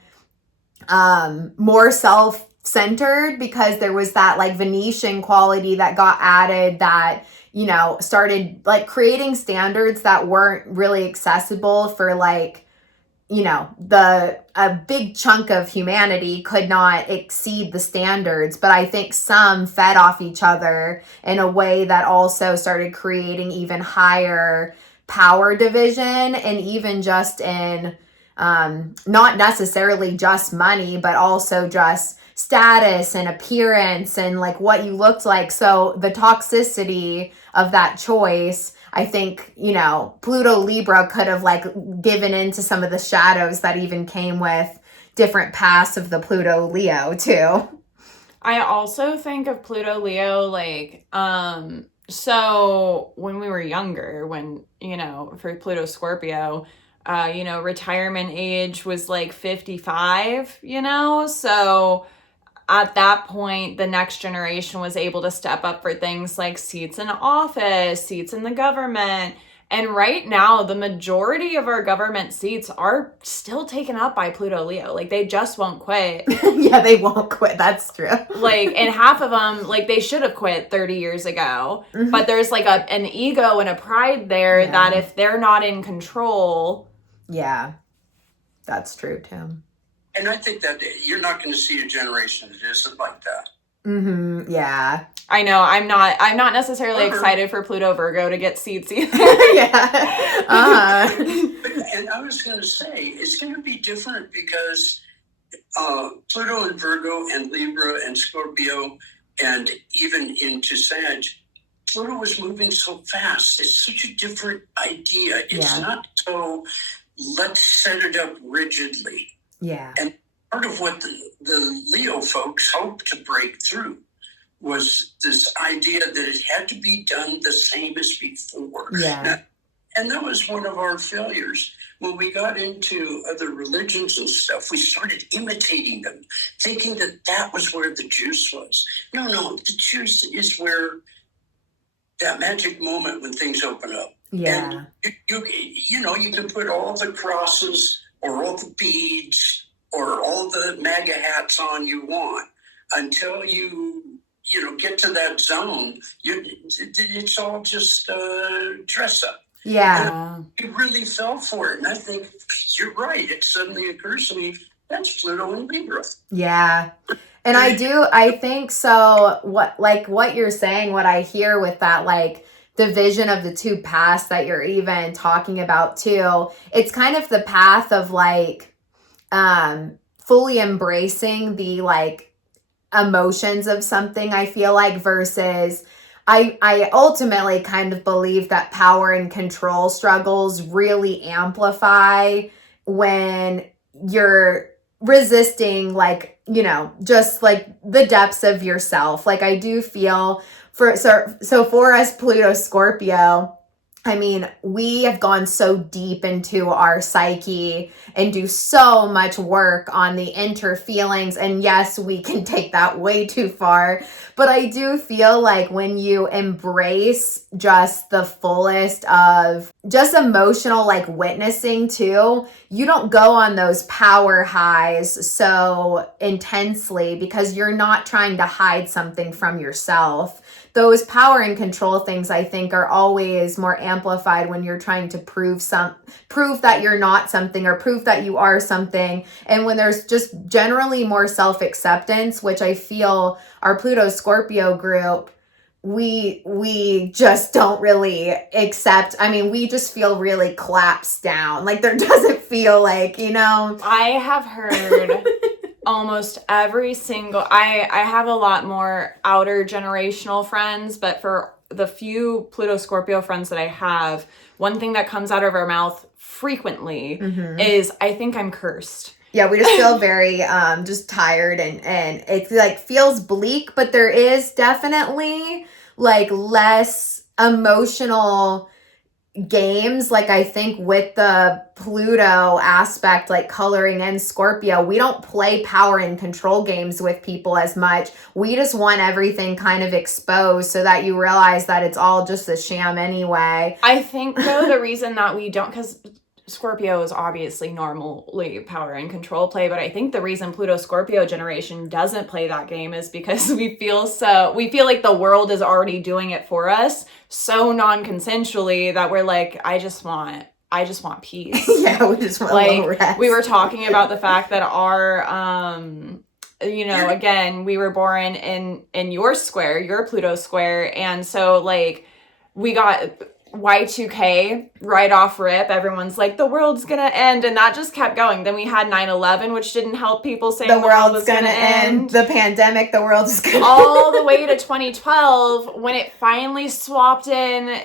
more self-centered, because there was that like Venetian quality that got added that, started like creating standards that weren't really accessible for like, a big chunk of humanity could not exceed the standards. But I think some fed off each other in a way that also started creating even higher power division, and even just in not necessarily just money, but also just status and appearance and like what you looked like. So the toxicity of that choice, I think, Pluto Libra could have like given into some of the shadows that even came with different paths of the Pluto Leo too. I also think of Pluto Leo like, so when we were younger, when, for Pluto Scorpio, retirement age was like 55, so at that point, the next generation was able to step up for things like seats in office, seats in the government. And right now, the majority of our government seats are still taken up by Pluto Leo. Like, they just won't quit. Yeah, they won't quit. That's true. Like, and half of them, like, they should have quit 30 years ago. Mm-hmm. But there's, like, an ego and a pride there that if they're not in control... Yeah, that's true, too. And I think that you're not going to see a generation that isn't like that. Mm-hmm. Yeah. I know. I'm not necessarily excited for Pluto Virgo to get seats either. Yeah. And I was going to say, it's going to be different because Pluto and Virgo and Libra and Scorpio and even into Sag, Pluto was moving so fast. It's such a different idea. It's not so, let's set it up rigidly. Yeah. And part of what the Leo folks hoped to break through was this idea that it had to be done the same as before. Yeah. And that was one of our failures. When we got into other religions and stuff, we started imitating them, thinking that that was where the juice was. No, the juice is where that magic moment when things open up. Yeah. And you can put all the crosses or all the beads or all the MAGA hats on you want until you get to that zone. It's all just dress up. Yeah. And I really fell for it. And I think you're right. It suddenly occurs to me, that's Pluto and Libra. Yeah. And I think so. What you're saying, what I hear with that, like, the vision of the two paths that you're even talking about too, it's kind of the path of like fully embracing the like emotions of something, I feel like, versus I ultimately kind of believe that power and control struggles really amplify when you're resisting, like, just like the depths of yourself. Like, I do feel for us Pluto Scorpio, I mean, we have gone so deep into our psyche and do so much work on the inner feelings. And yes, we can take that way too far. But I do feel like when you embrace just the fullest of just emotional, like, witnessing too, you don't go on those power highs so intensely because you're not trying to hide something from yourself. Those power and control things, I think, are always more amplified when you're trying to prove that you're not something or prove that you are something. And when there's just generally more self-acceptance, which I feel our Pluto Scorpio group, we just don't really accept. I mean, we just feel really collapsed down. Like, there doesn't feel like, I have heard almost every single, I have a lot more outer generational friends, but for the few Pluto Scorpio friends that I have, one thing that comes out of our mouth frequently is, I think I'm cursed. Yeah, we just feel very just tired and it like feels bleak, but there is definitely like less emotional games. Like, I think with the Pluto aspect, like coloring in Scorpio, we don't play power and control games with people as much. We just want everything kind of exposed so that you realize that it's all just a sham anyway. I think, though, the reason that we don't, because Scorpio is obviously normally power and control play, but I think the reason Pluto Scorpio generation doesn't play that game is because we feel like the world is already doing it for us so non-consensually that we're like, I just want peace. Yeah, we just want a little rest. We were talking about the fact that our again, we were born in your square, your Pluto square, and so like we got Y2K right off rip. Everyone's like, the world's gonna end, and that just kept going. Then we had 9/11, which didn't help people saying the world was gonna end. The pandemic, the world is gonna all the way to 2012 when it finally swapped in,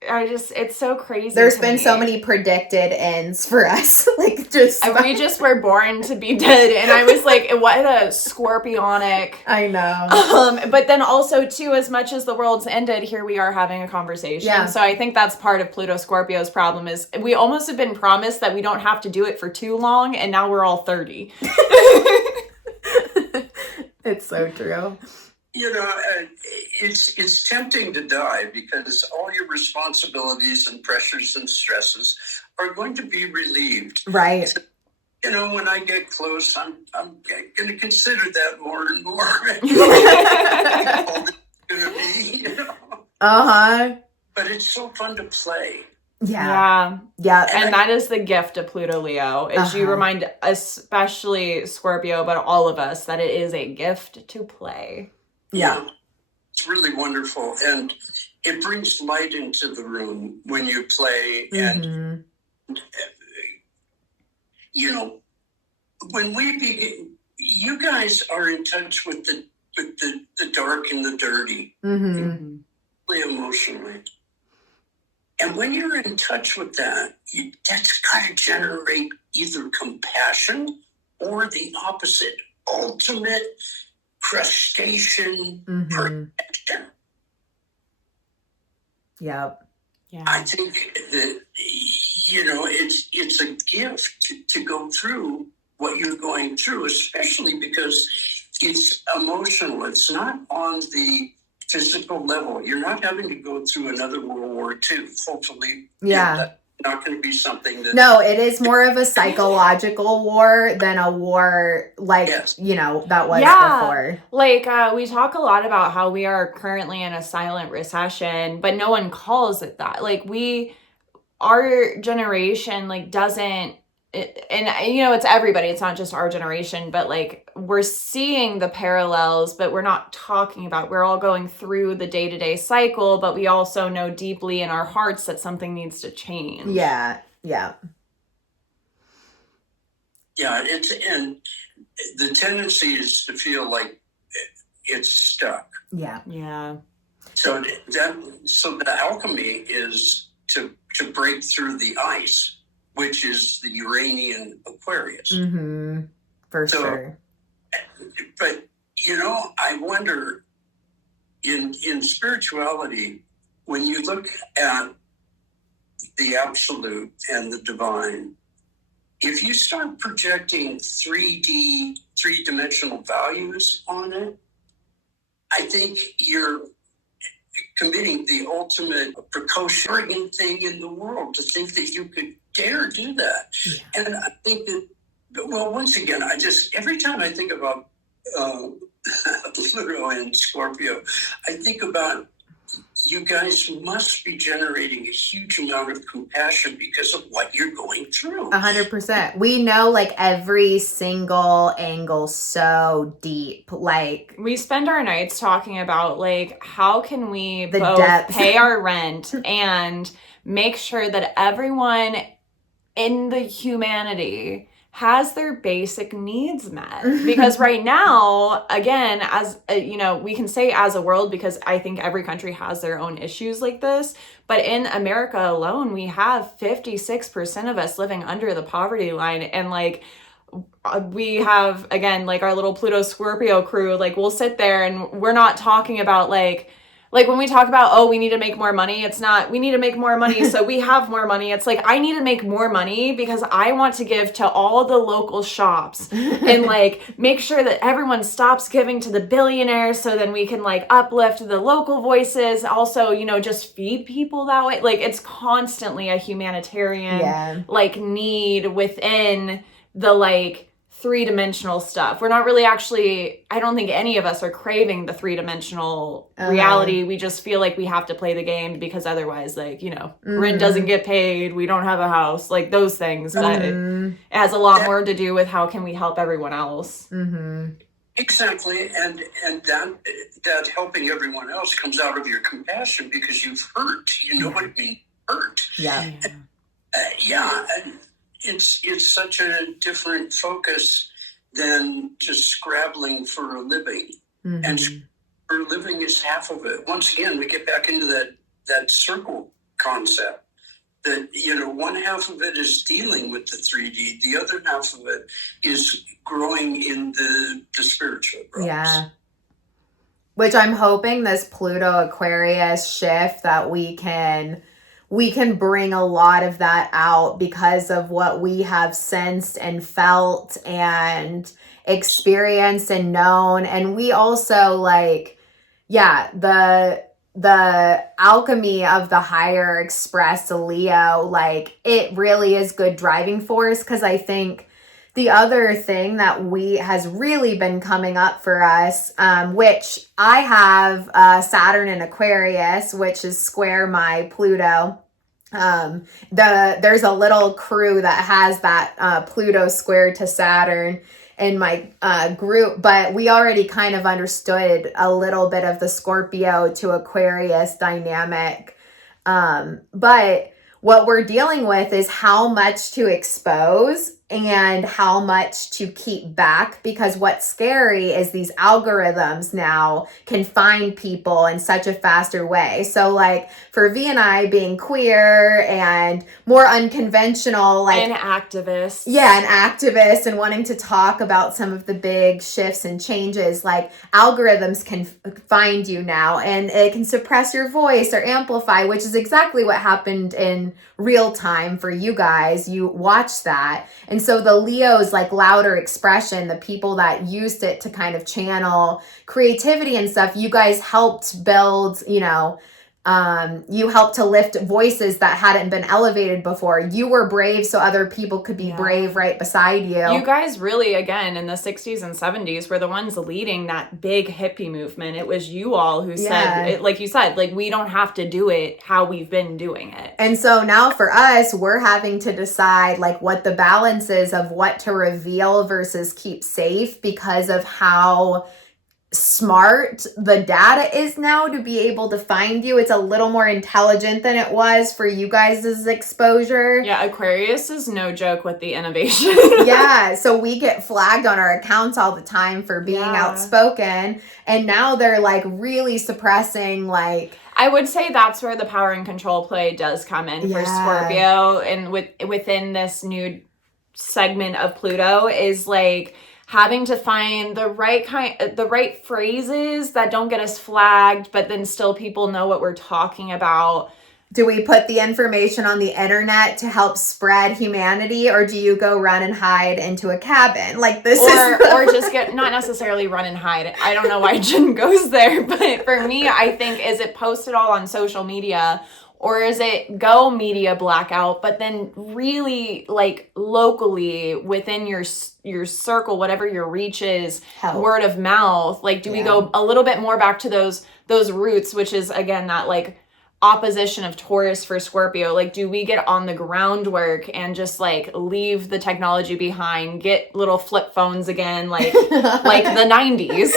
it's so crazy. There's been so many predicted ends for us. Like, just. We just were born to be dead. And I was like, what a scorpionic. I know. But then also, too, as much as the world's ended, here we are having a conversation. Yeah. So I think that's part of Pluto Scorpio's problem is we almost have been promised that we don't have to do it for too long. And now we're all 30. It's so true. You know, it's tempting to die because all your responsibilities and pressures and stresses are going to be relieved. Right. So, you know, when I get close, I'm going to consider that more and more. You know? Uh-huh. But it's so fun to play. Yeah. And that is the gift of Pluto Leo, is you remind especially Scorpio, but all of us, that it is a gift to play. Yeah. It's really wonderful. And it brings light into the room when you play. And, you know, when we begin, you guys are in touch with the dark and the dirty, really emotionally. And when you're in touch with that, that's got to generate either compassion or the opposite, ultimate crustacean protection. Yep. Yeah. I think that, you know, it's a gift to go through what you're going through, especially because it's emotional. It's not on the physical level. You're not having to go through another World War II. Hopefully, that's not going to be something that... No, it is more of a psychological war than a war like, you know, that was before. Like, we talk a lot about how we are currently in a silent recession, but no one calls it that. Like, our generation, like, doesn't... And, you know, it's everybody. It's not just our generation, but like we're seeing the parallels, but we're not talking about, we're all going through the day-to-day cycle, but we also know deeply in our hearts that something needs to change. Yeah. Yeah, and the tendency is to feel like it's stuck. Yeah. So the alchemy is to break through the ice, which is the Uranian Aquarius. For sure. But, you know, I wonder, in spirituality, when you look at the absolute and the divine, if you start projecting 3D, three-dimensional values on it, I think you're committing the ultimate precautionary thing in the world to think that you could dare do that. And I think that, well, once again, every time I think about Pluto and Scorpio, I think about you guys must be generating a huge amount of compassion because of what you're going through. 100%. We know like every single angle so deep. Like, we spend our nights talking about like how can we both depth. pay our rent and make sure that everyone in the humanity has their basic needs met. Because right now, again, as you know, we can say as a world, because I think every country has their own issues like this, but in America alone, we have 56% of us living under the poverty line. And like, we have, again, like our little Pluto Scorpio crew, like we'll sit there and we're not talking about like when we talk about, oh, we need to make more money, it's not, we need to make more money so we have more money. It's like, I need to make more money because I want to give to all the local shops and like make sure that everyone stops giving to the billionaires so then we can like uplift the local voices. Also, you know, just feed people that way. Like it's constantly a humanitarian like need within the like three-dimensional stuff. We're not really actually, I don't think any of us are craving the three-dimensional reality. We just feel like we have to play the game because otherwise, like, you know, rent doesn't get paid, we don't have a house, like those things. But it has a lot more to do with how can we help everyone else. Exactly, and that helping everyone else comes out of your compassion because you've hurt. You know what it means, hurt. It's such a different focus than just scrabbling for a living. And for a living is half of it. Once again, we get back into that circle concept. That, one half of it is dealing with the 3D, the other half of it is growing in the spiritual realms. Yeah. Which I'm hoping this Pluto Aquarius shift that we can bring a lot of that out because of what we have sensed and felt and experienced and known. And we also the alchemy of the higher expressed Leo, it really is good driving force. Because I think the other thing that has really been coming up for us, which I have Saturn in Aquarius, which is square my Pluto. There's a little crew that has that Pluto square to Saturn in my group, but we already kind of understood a little bit of the Scorpio to Aquarius dynamic. But what we're dealing with is how much to expose and how much to keep back, because what's scary is these algorithms now can find people in such a faster way. So for V and I being queer and more unconventional, and activists. Yeah, and activists and wanting to talk about some of the big shifts and changes, algorithms can find you now and it can suppress your voice or amplify, which is exactly what happened in real time for you guys. You watched that. And so the Leo's louder expression, the people that used it to kind of channel creativity and stuff, you guys helped build, you helped to lift voices that hadn't been elevated before. You were brave so other people could be brave right beside you. You guys really, again, in the 60s and 70s were the ones leading that big hippie movement. It was you all who said, like you said, we don't have to do it how we've been doing it. And so now for us, we're having to decide what the balance is of what to reveal versus keep safe, because of how smart the data is now to be able to find you. It's a little more intelligent than it was for you guys' exposure. Yeah, Aquarius is no joke with the innovation. Yeah, so we get flagged on our accounts all the time for being outspoken, and now they're really suppressing I would say that's where the power and control play does come in for Scorpio, and within this new segment of Pluto is having to find the right phrases that don't get us flagged, but then still people know what we're talking about. Do we put the information on the internet to help spread humanity, or do you go run and hide into a cabin? Or just get, not necessarily run and hide. I don't know why Jenn goes there, but for me, I think, is it posted all on social media, or is it go media blackout, but then really locally within your circle, whatever your reach is, word of mouth? Do we go a little bit more back to those roots, which is again that opposition of Taurus for Scorpio? Do we get on the groundwork and just leave the technology behind, get little flip phones again, like the 90s?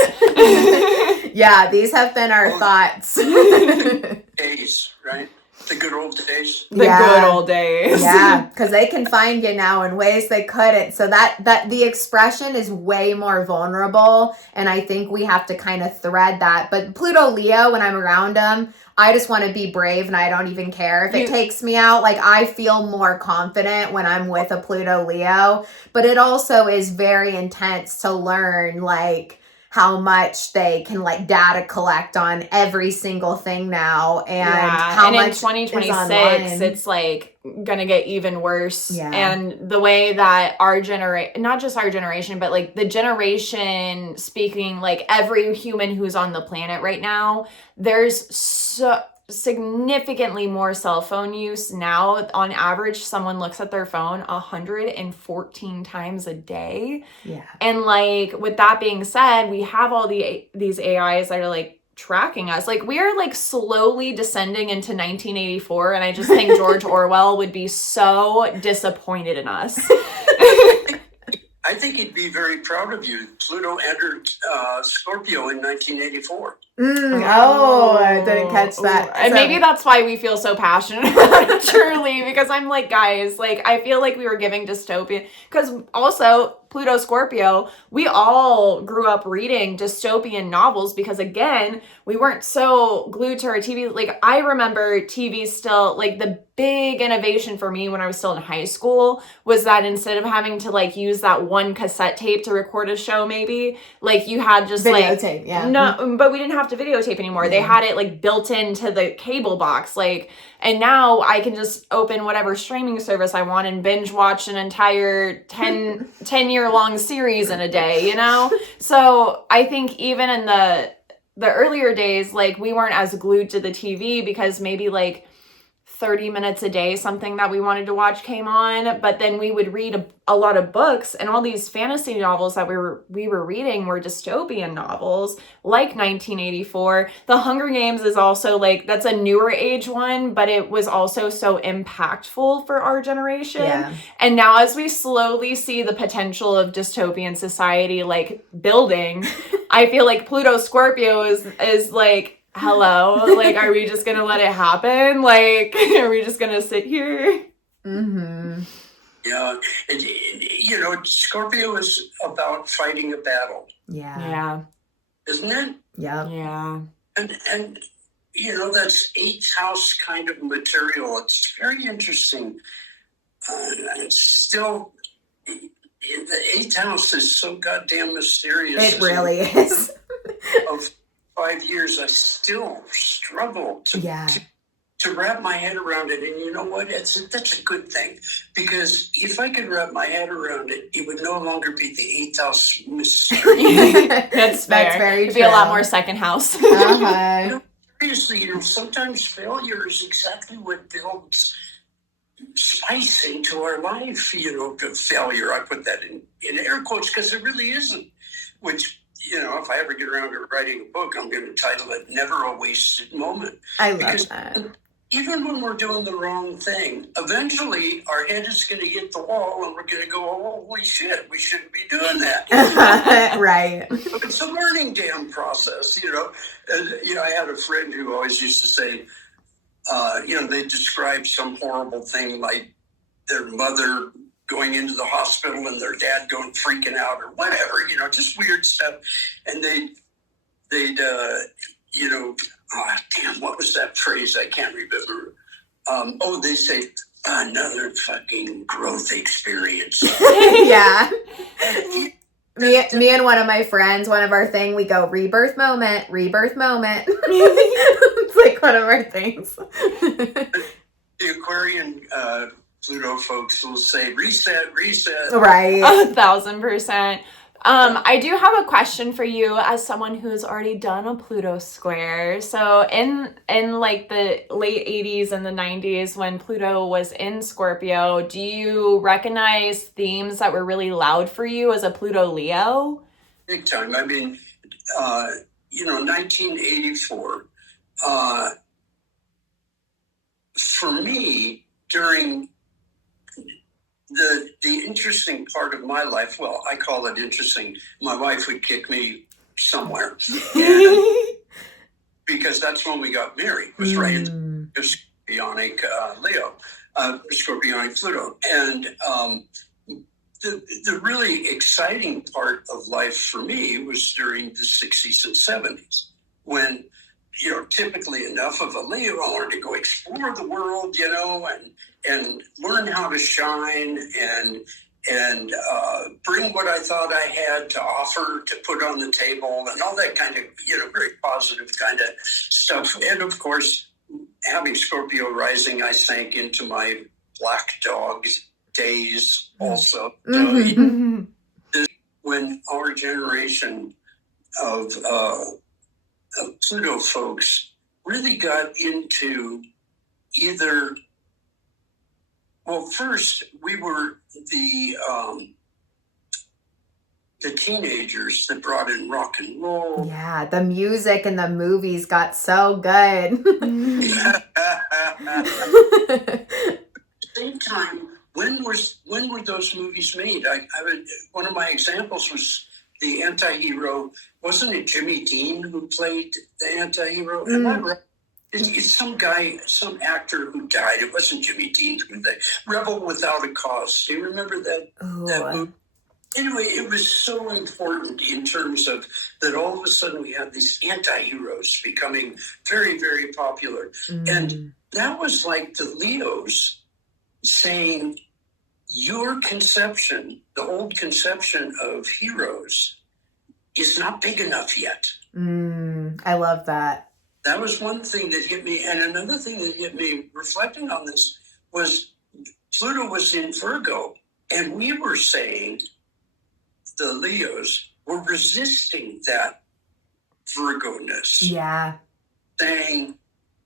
Yeah, these have been our thoughts. Days, right? The good old days. Good old days. Yeah, because they can find you now in ways they couldn't. So that the expression is way more vulnerable, and I think we have to kind of thread that. But Pluto Leo, when I'm around them, I just want to be brave, and I don't even care if it takes me out. I feel more confident when I'm with a Pluto Leo. But it also is very intense to learn how much they can data collect on every single thing now, and how much in 2026 it's gonna get even worse. And the way that our generation, not just our generation, but the generation speaking, every human who's on the planet right now, there's so significantly more cell phone use now. On average, someone looks at their phone 114 times a day. And with that being said, we have all these AIs that are tracking us. We are slowly descending into 1984, and I just think George Orwell would be so disappointed in us. I think he'd be very proud of you. Pluto entered Scorpio in 1984. I didn't catch that. And maybe that's why we feel so passionate about it, truly, because I'm like, guys, like, I feel like we were giving dystopian, because also Pluto Scorpio, we all grew up reading dystopian novels because, again, we weren't so glued to our TV. Like, I remember TV still, like, the big innovation for me when I was still in high school was that instead of having to, like, use that one cassette tape to record a show, maybe, like, you had just, videotape, yeah. No, but we didn't have to videotape anymore. They had it, like, built into the cable box, like, and now I can just open whatever streaming service I want and binge watch an entire 10-year-long series in a day, you know? So I think even in the earlier days, like, we weren't as glued to the TV because maybe, like, 30 minutes a day, something that we wanted to watch came on, but then we would read a lot of books, and all these fantasy novels that we were reading were dystopian novels, like 1984. The Hunger Games is also, like, that's a newer age one, but it was also so impactful for our generation. Yeah. And now as we slowly see the potential of dystopian society, like, building, I feel like Pluto Scorpio is like, hello, like, are we just gonna let it happen? Like, are we just gonna sit here? Yeah, Scorpio is about fighting a battle. Yeah. Isn't it? Yeah. And that's eighth house kind of material. It's very interesting. It's still, the eighth house is so goddamn mysterious. It really is. Of 5 years, I still struggle to wrap my head around it. And you know what? That's a good thing, because if I could wrap my head around it, it would no longer be the eighth house mystery. That's fair. That's very It'd true. be a lot more second house. Seriously, sometimes failure is exactly what builds spice into our life. Failure, I put that in air quotes because it really isn't. Which, if I ever get around to writing a book, I'm going to title it "Never a Wasted Moment." I love that. Even when we're doing the wrong thing, eventually our head is going to hit the wall and we're going to go, "Oh, holy shit, we shouldn't be doing that." Right. But it's a learning damn process, And, I had a friend who always used to say, they describe some horrible thing like their mother going into the hospital and their dad going freaking out or whatever, just weird stuff. And they'd what was that phrase? I can't remember. They say, another fucking growth experience. Yeah. Me and one of my friends, one of our thing, we go, rebirth moment. It's like one of our things. The Aquarian Pluto folks will say, reset. Right. 1,000%. I do have a question for you as someone who's already done a Pluto square. So in like the late 80s and the 90s when Pluto was in Scorpio, do you recognize themes that were really loud for you as a Pluto Leo? Big time. I mean, 1984, for me, during the interesting part of my life, well, I call it interesting. My wife would kick me somewhere. Because that's when we got married, was right into Scorpionic Leo, Scorpionic Pluto. And the really exciting part of life for me was during the 60s and 70s, when, typically enough of a Leo, I wanted to go explore the world, and learn how to shine and bring what I thought I had to offer to put on the table and all that kind of, very positive kind of stuff. And of course, having Scorpio rising, I sank into my black dog days also. So when our generation of Pluto folks really got into either, well, first we were the teenagers that brought in rock and roll. Yeah, the music and the movies got so good. Same time, when were those movies made? One of my examples was the anti-hero, wasn't it Jimmy Dean who played the anti-hero? Am I right? It's some guy, some actor who died. It wasn't Jimmy Dean who died. Rebel Without a Cause. Do you remember that movie? Anyway, it was so important in terms of that all of a sudden we had these anti-heroes becoming very, very popular. And that was like the Leos saying, your conception, the old conception of heroes, is not big enough yet. I love that. That was one thing that hit me. And another thing that hit me reflecting on this was Pluto was in Virgo. And we were saying, the Leos were resisting that Virgo-ness. Yeah. Saying,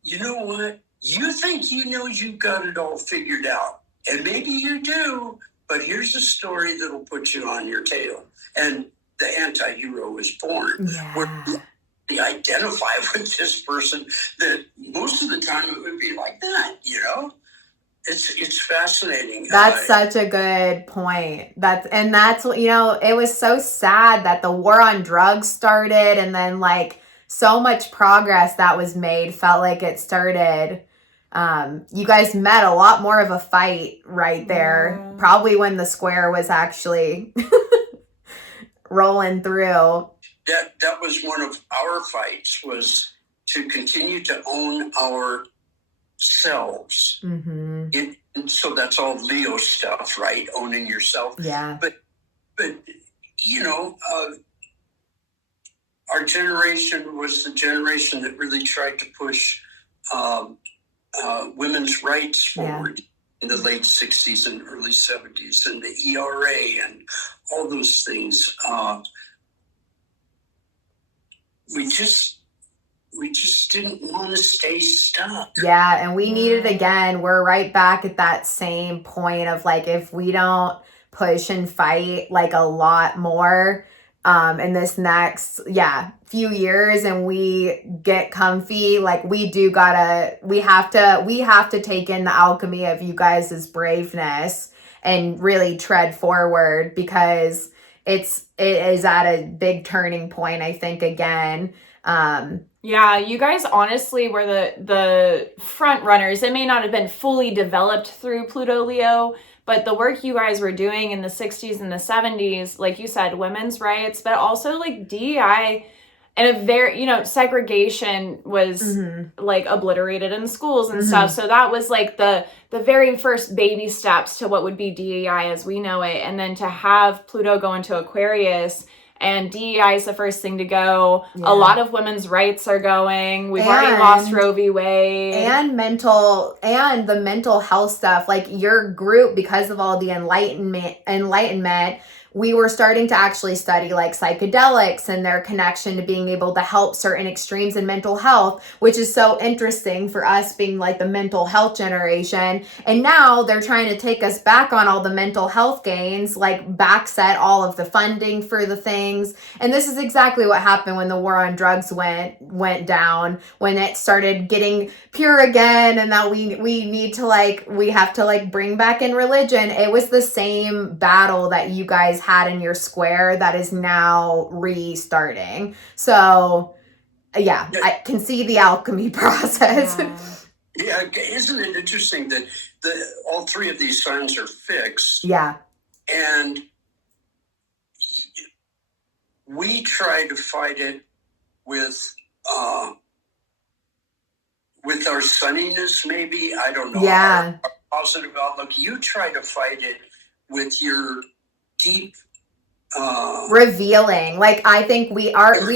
you know what? You think you know you've got it all figured out. And maybe you do, but here's a story that'll put you on your tail. And the anti-hero was born. Yeah. Where they identify with this person that most of the time it would be like that, you know? It's fascinating. That's such a good point. That's what, you know, it was so sad that the war on drugs started, and then like so much progress that was made felt like it started. You guys met a lot more of a fight right there, probably when the square was actually rolling through. That was one of our fights, was to continue to own our selves. And so that's all Leo stuff, right? Owning yourself. Yeah. But you know, our generation was the generation that really tried to push women's rights forward in the late 60s and early 70s, and the ERA and all those things. We just didn't want to stay stuck. Yeah, and we need it again. We're right back at that same point of like, if we don't push and fight like a lot more in this next few years, and we get comfy, like we have to take in the alchemy of you guys' braveness and really tread forward, because it is at a big turning point, I think, again. Yeah, you guys honestly were the front runners. It may not have been fully developed through Pluto Leo, but the work you guys were doing in the 60s and the 70s, like you said, women's rights, but also like DEI, and a very, you know, segregation was like obliterated in schools and stuff. So that was like the very first baby steps to what would be DEI as we know it. And then to have Pluto go into Aquarius, and DEI is the first thing to go. Yeah. A lot of women's rights are going. We've already lost Roe v. Wade. And the mental health stuff. Like your group, because of all the enlightenment, we were starting to actually study like psychedelics and their connection to being able to help certain extremes in mental health, which is so interesting for us being like the mental health generation. And now they're trying to take us back on all the mental health gains, like backset all of the funding for the things. And this is exactly what happened when the war on drugs went down, when it started getting pure again, and that we have to bring back in religion. It was the same battle that you guys had in your square that is now restarting. So I can see the alchemy process. Yeah, isn't it interesting that all three of these signs are fixed? Yeah. And we try to fight it with our sunniness, maybe. I don't know. Yeah. Our positive outlook. You try to fight it with your deep revealing. Like, I think we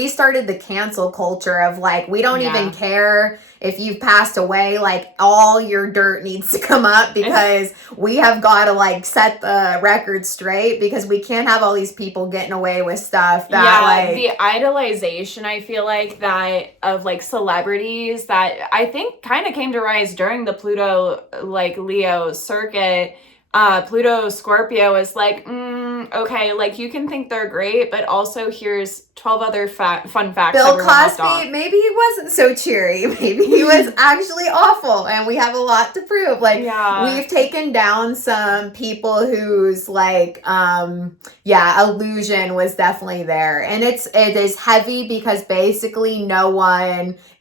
started the cancel culture of like, we don't even care if you've passed away, like all your dirt needs to come up, because we have got to like set the record straight, because we can't have all these people getting away with stuff that the idolization, I feel like, that of like celebrities that I think kind of came to rise during the Pluto like Leo circuit. Pluto Scorpio is like, okay, like you can think they're great, but also here's 12 other fun facts. Bill everyone left Cosby, off. maybe he wasn't so cheery. Maybe he was actually awful, and we have a lot to prove. Like, we've taken down some people whose, like, illusion was definitely there. And it is heavy because basically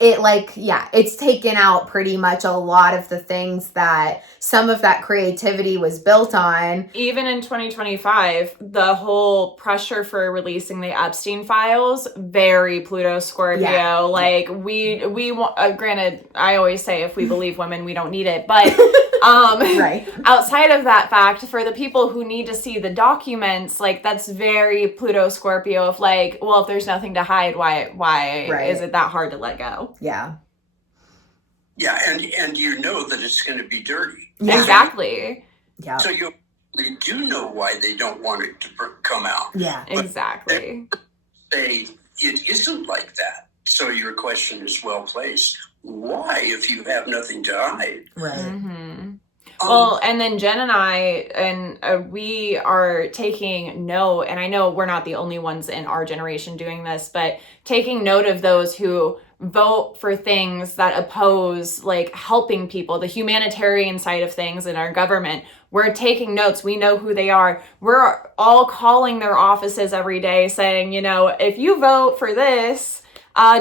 it's taken out pretty much a lot of the things that some of that creativity was built on. Even in 2025, the whole pressure for releasing the Epstein files, very Pluto Scorpio. Yeah. Like we granted, I always say if we believe women, we don't need it. But right. Outside of that fact, for the people who need to see the documents, like that's very Pluto Scorpio of like, well, if there's nothing to hide, why is it that hard to let go? Yeah. Yeah, and you know that it's going to be dirty. Yeah. Exactly. Yeah. So you do know why they don't want it to come out. Yeah. But exactly. Say it isn't like that. So your question is well placed. Why, if you have nothing to hide? Right. Mm-hmm. Well, and then Jen and I, we are taking note, and I know we're not the only ones in our generation doing this, but taking note of those who vote for things that oppose like helping people, the humanitarian side of things in our government. We're taking notes. We know who they are. We're all calling their offices every day saying, if you vote for this,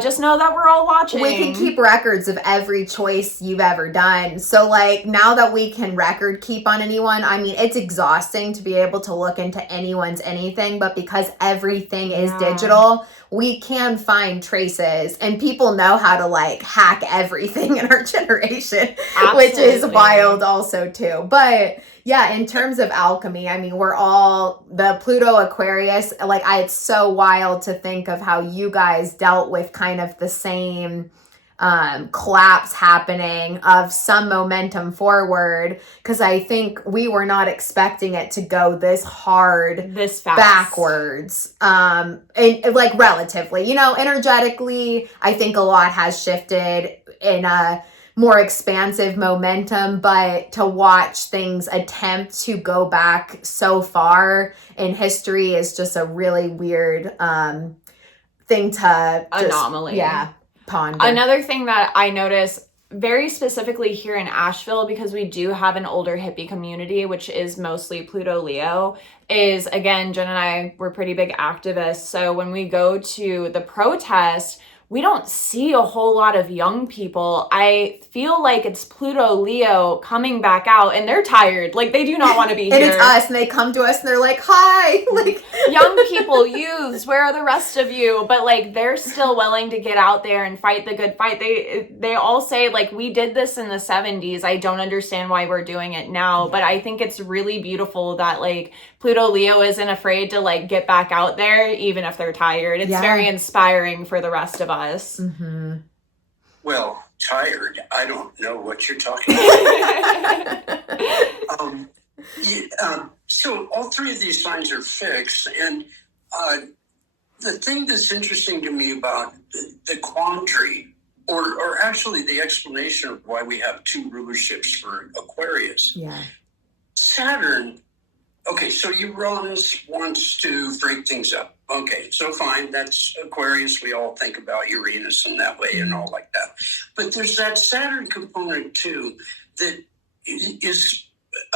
just know that we're all watching. We can keep records of every choice you've ever done. So, like, now that we can record keep on anyone, I mean, it's exhausting to be able to look into anyone's anything, but because everything is digital, we can find traces, and people know how to, like, hack everything in our generation, which is wild also, too. But yeah, in terms of alchemy, I mean, we're all the Pluto Aquarius. Like, it's so wild to think of how you guys dealt with kind of the same collapse happening of some momentum forward, because I think we were not expecting it to go this hard, this fast backwards. And like relatively, energetically, I think a lot has shifted in a more expansive momentum, but to watch things attempt to go back so far in history is just a really weird thing to anomaly. Ponder. Another thing that I notice very specifically here in Asheville, because we do have an older hippie community, which is mostly Pluto Leo, is again, Jen and I were pretty big activists. So when we go to the protest, we don't see a whole lot of young people. I feel like it's Pluto Leo coming back out, and they're tired. Like, they do not want to be here. And it's us, and they come to us, and they're like, hi! Like, young people, youths, where are the rest of you? But, like, they're still willing to get out there and fight the good fight. They all say, like, we did this in the 70s. I don't understand why we're doing it now. But I think it's really beautiful that, like, Pluto Leo isn't afraid to, like, get back out there, even if they're tired. It's very inspiring for the rest of us. Mm-hmm. Well, tired, I don't know what you're talking about. So all three of these signs are fixed. And the thing that's interesting to me about the quandary, or actually the explanation of why we have two rulerships for Aquarius. Yeah. Saturn. Okay, so Uranus wants to break things up. Okay, so fine, that's Aquarius. We all think about Uranus in that way and all like that. But there's that Saturn component too that is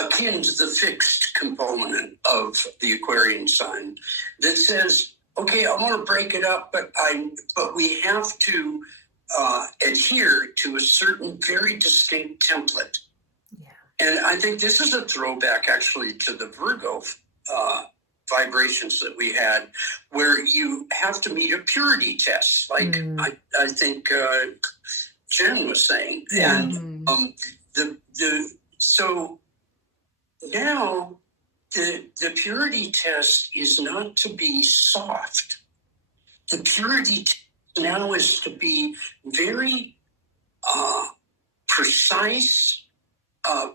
akin to the fixed component of the Aquarian sign that says, okay, I want to break it up, but we have to adhere to a certain very distinct template. And I think this is a throwback, actually, to the Virgo vibrations that we had, where you have to meet a purity test, like I think Jenn was saying. Yeah. And so now the purity test is not to be soft. The purity test now is to be very precise,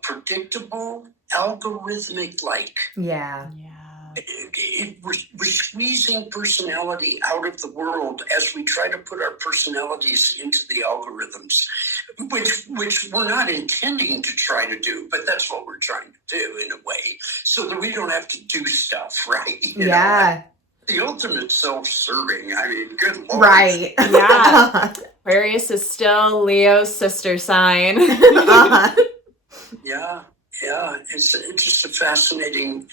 predictable, algorithmic-like. Yeah. We're squeezing personality out of the world as we try to put our personalities into the algorithms, which we're not intending to try to do, but that's what we're trying to do in a way, so that we don't have to do stuff, right? You know? the ultimate self-serving. I mean, good Lord. Right. Yeah. Aquarius is still Leo's sister sign. Yeah. It's just a fascinating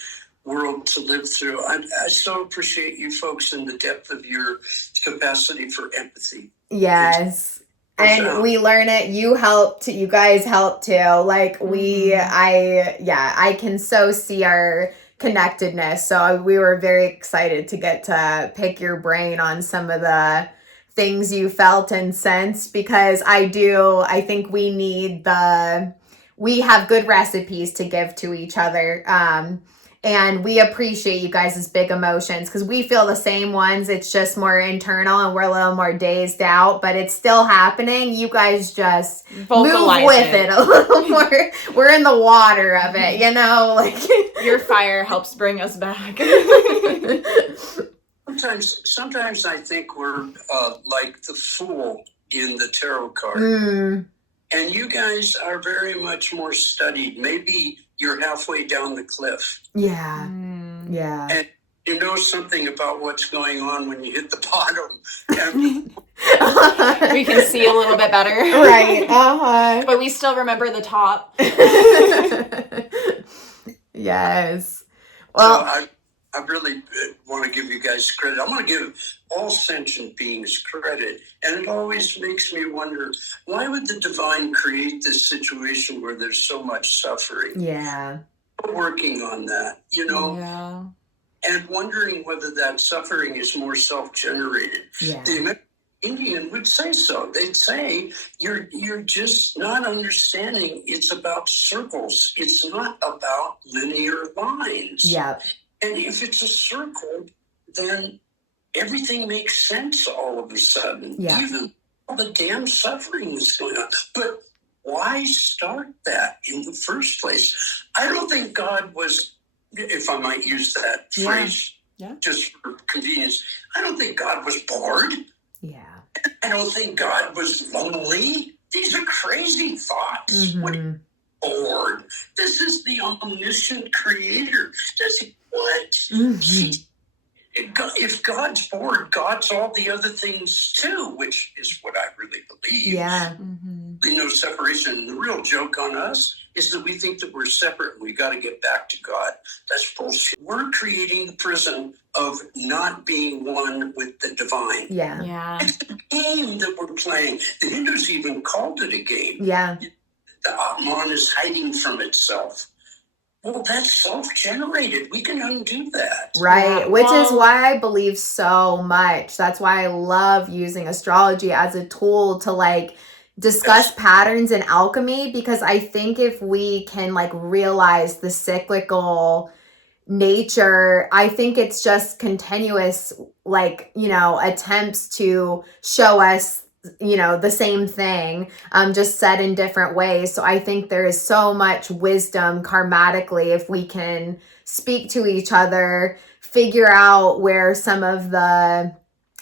world to live through. I so appreciate you folks and the depth of your capacity for empathy. Yes. And we learn it. You helped. You guys help too. Like I can so see our connectedness. So we were very excited to get to pick your brain on some of the things you felt and sensed, because I think we have good recipes to give to each other. And we appreciate you guys' big emotions, because we feel the same ones. It's just more internal and we're a little more dazed out, but it's still happening. You guys just Vocalize move with it a little more. We're in the water of it, you know? Like your fire helps bring us back. Sometimes I think we're like the fool in the tarot card. And you guys are very much more studied. Maybe you're halfway down the cliff. Yeah. Yeah. And you know something about what's going on when you hit the bottom. And we can see a little bit better. Right. But we still remember the top. Yes. Well, so I really want to give you guys credit. I want to give all sentient beings credit. And it always makes me wonder, why would the divine create this situation where there's so much suffering? Yeah. We're working on that, you know? Yeah. And wondering whether that suffering is more self-generated. Yeah. The Indian would say so. They'd say, you're just not understanding. It's about circles. It's not about linear lines. Yeah. And if it's a circle, then everything makes sense all of a sudden. Yeah. Even all the damn suffering is going on. But why start that in the first place? I don't think God was, if I might use that phrase, just for convenience, I don't think God was bored. Yeah. I don't think God was lonely. These are crazy thoughts. What? Bored. This is the omniscient creator. What? If God's bored, God's all the other things too, which is what I really believe. Yeah. No separation. And the real joke on us is that we think that we're separate and we got to get back to God. That's bullshit. We're creating the prison of not being one with the divine. Yeah. It's a game that we're playing. The Hindus even called it a game. Yeah. The Atman is hiding from itself. Well, that's self-generated. We can undo that. Right. Yeah. Which is why I believe so much. That's why I love using astrology as a tool to like discuss patterns in alchemy, because I think if we can like realize the cyclical nature, I think it's just continuous, like, you know, attempts to show us, you know, the same thing, just said in different ways. So I think there is so much wisdom karmatically if we can speak to each other, figure out where some of the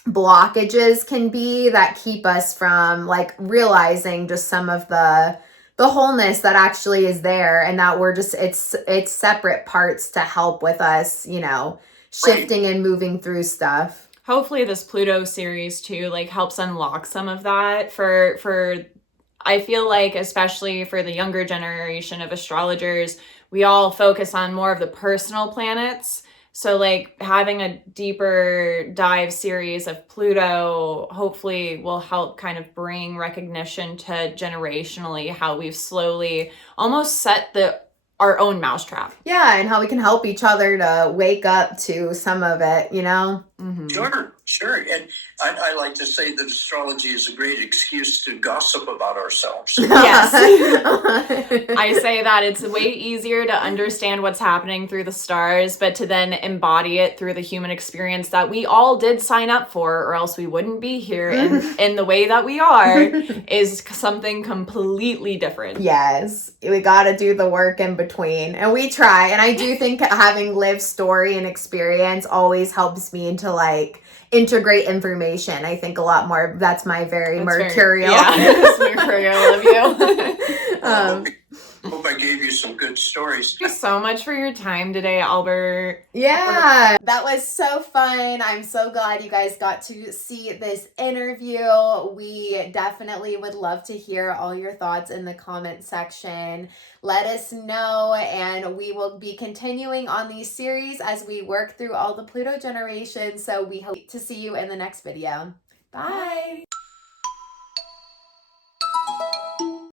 blockages can be that keep us from like realizing just some of the wholeness that actually is there, and that we're just it's separate parts to help with us, you know, shifting and moving through stuff. Hopefully this Pluto series too like helps unlock some of that for I feel like, especially for the younger generation of astrologers, we all focus on more of the personal planets. So like having a deeper dive series of Pluto hopefully will help kind of bring recognition to generationally how we've slowly almost set our own mousetrap. Yeah, and how we can help each other to wake up to some of it, you know? Sure. And I like to say that astrology is a great excuse to gossip about ourselves. Yes. I say that it's way easier to understand what's happening through the stars, but to then embody it through the human experience that we all did sign up for, or else we wouldn't be here in the way that we are, is something completely different. Yes. We got to do the work in between. And we try. And I do think having lived story and experience always helps me to like integrate information. I think a lot more. That's my mercurial. It's mercurial of you. Hope I gave you some good stories. Thank you so much for your time today, Albert. Yeah, that was so fun. I'm so glad you guys got to see this interview. We definitely would love to hear all your thoughts in the comment section. Let us know, and we will be continuing on these series as we work through all the Pluto generations. So we hope to see you in the next video. Bye.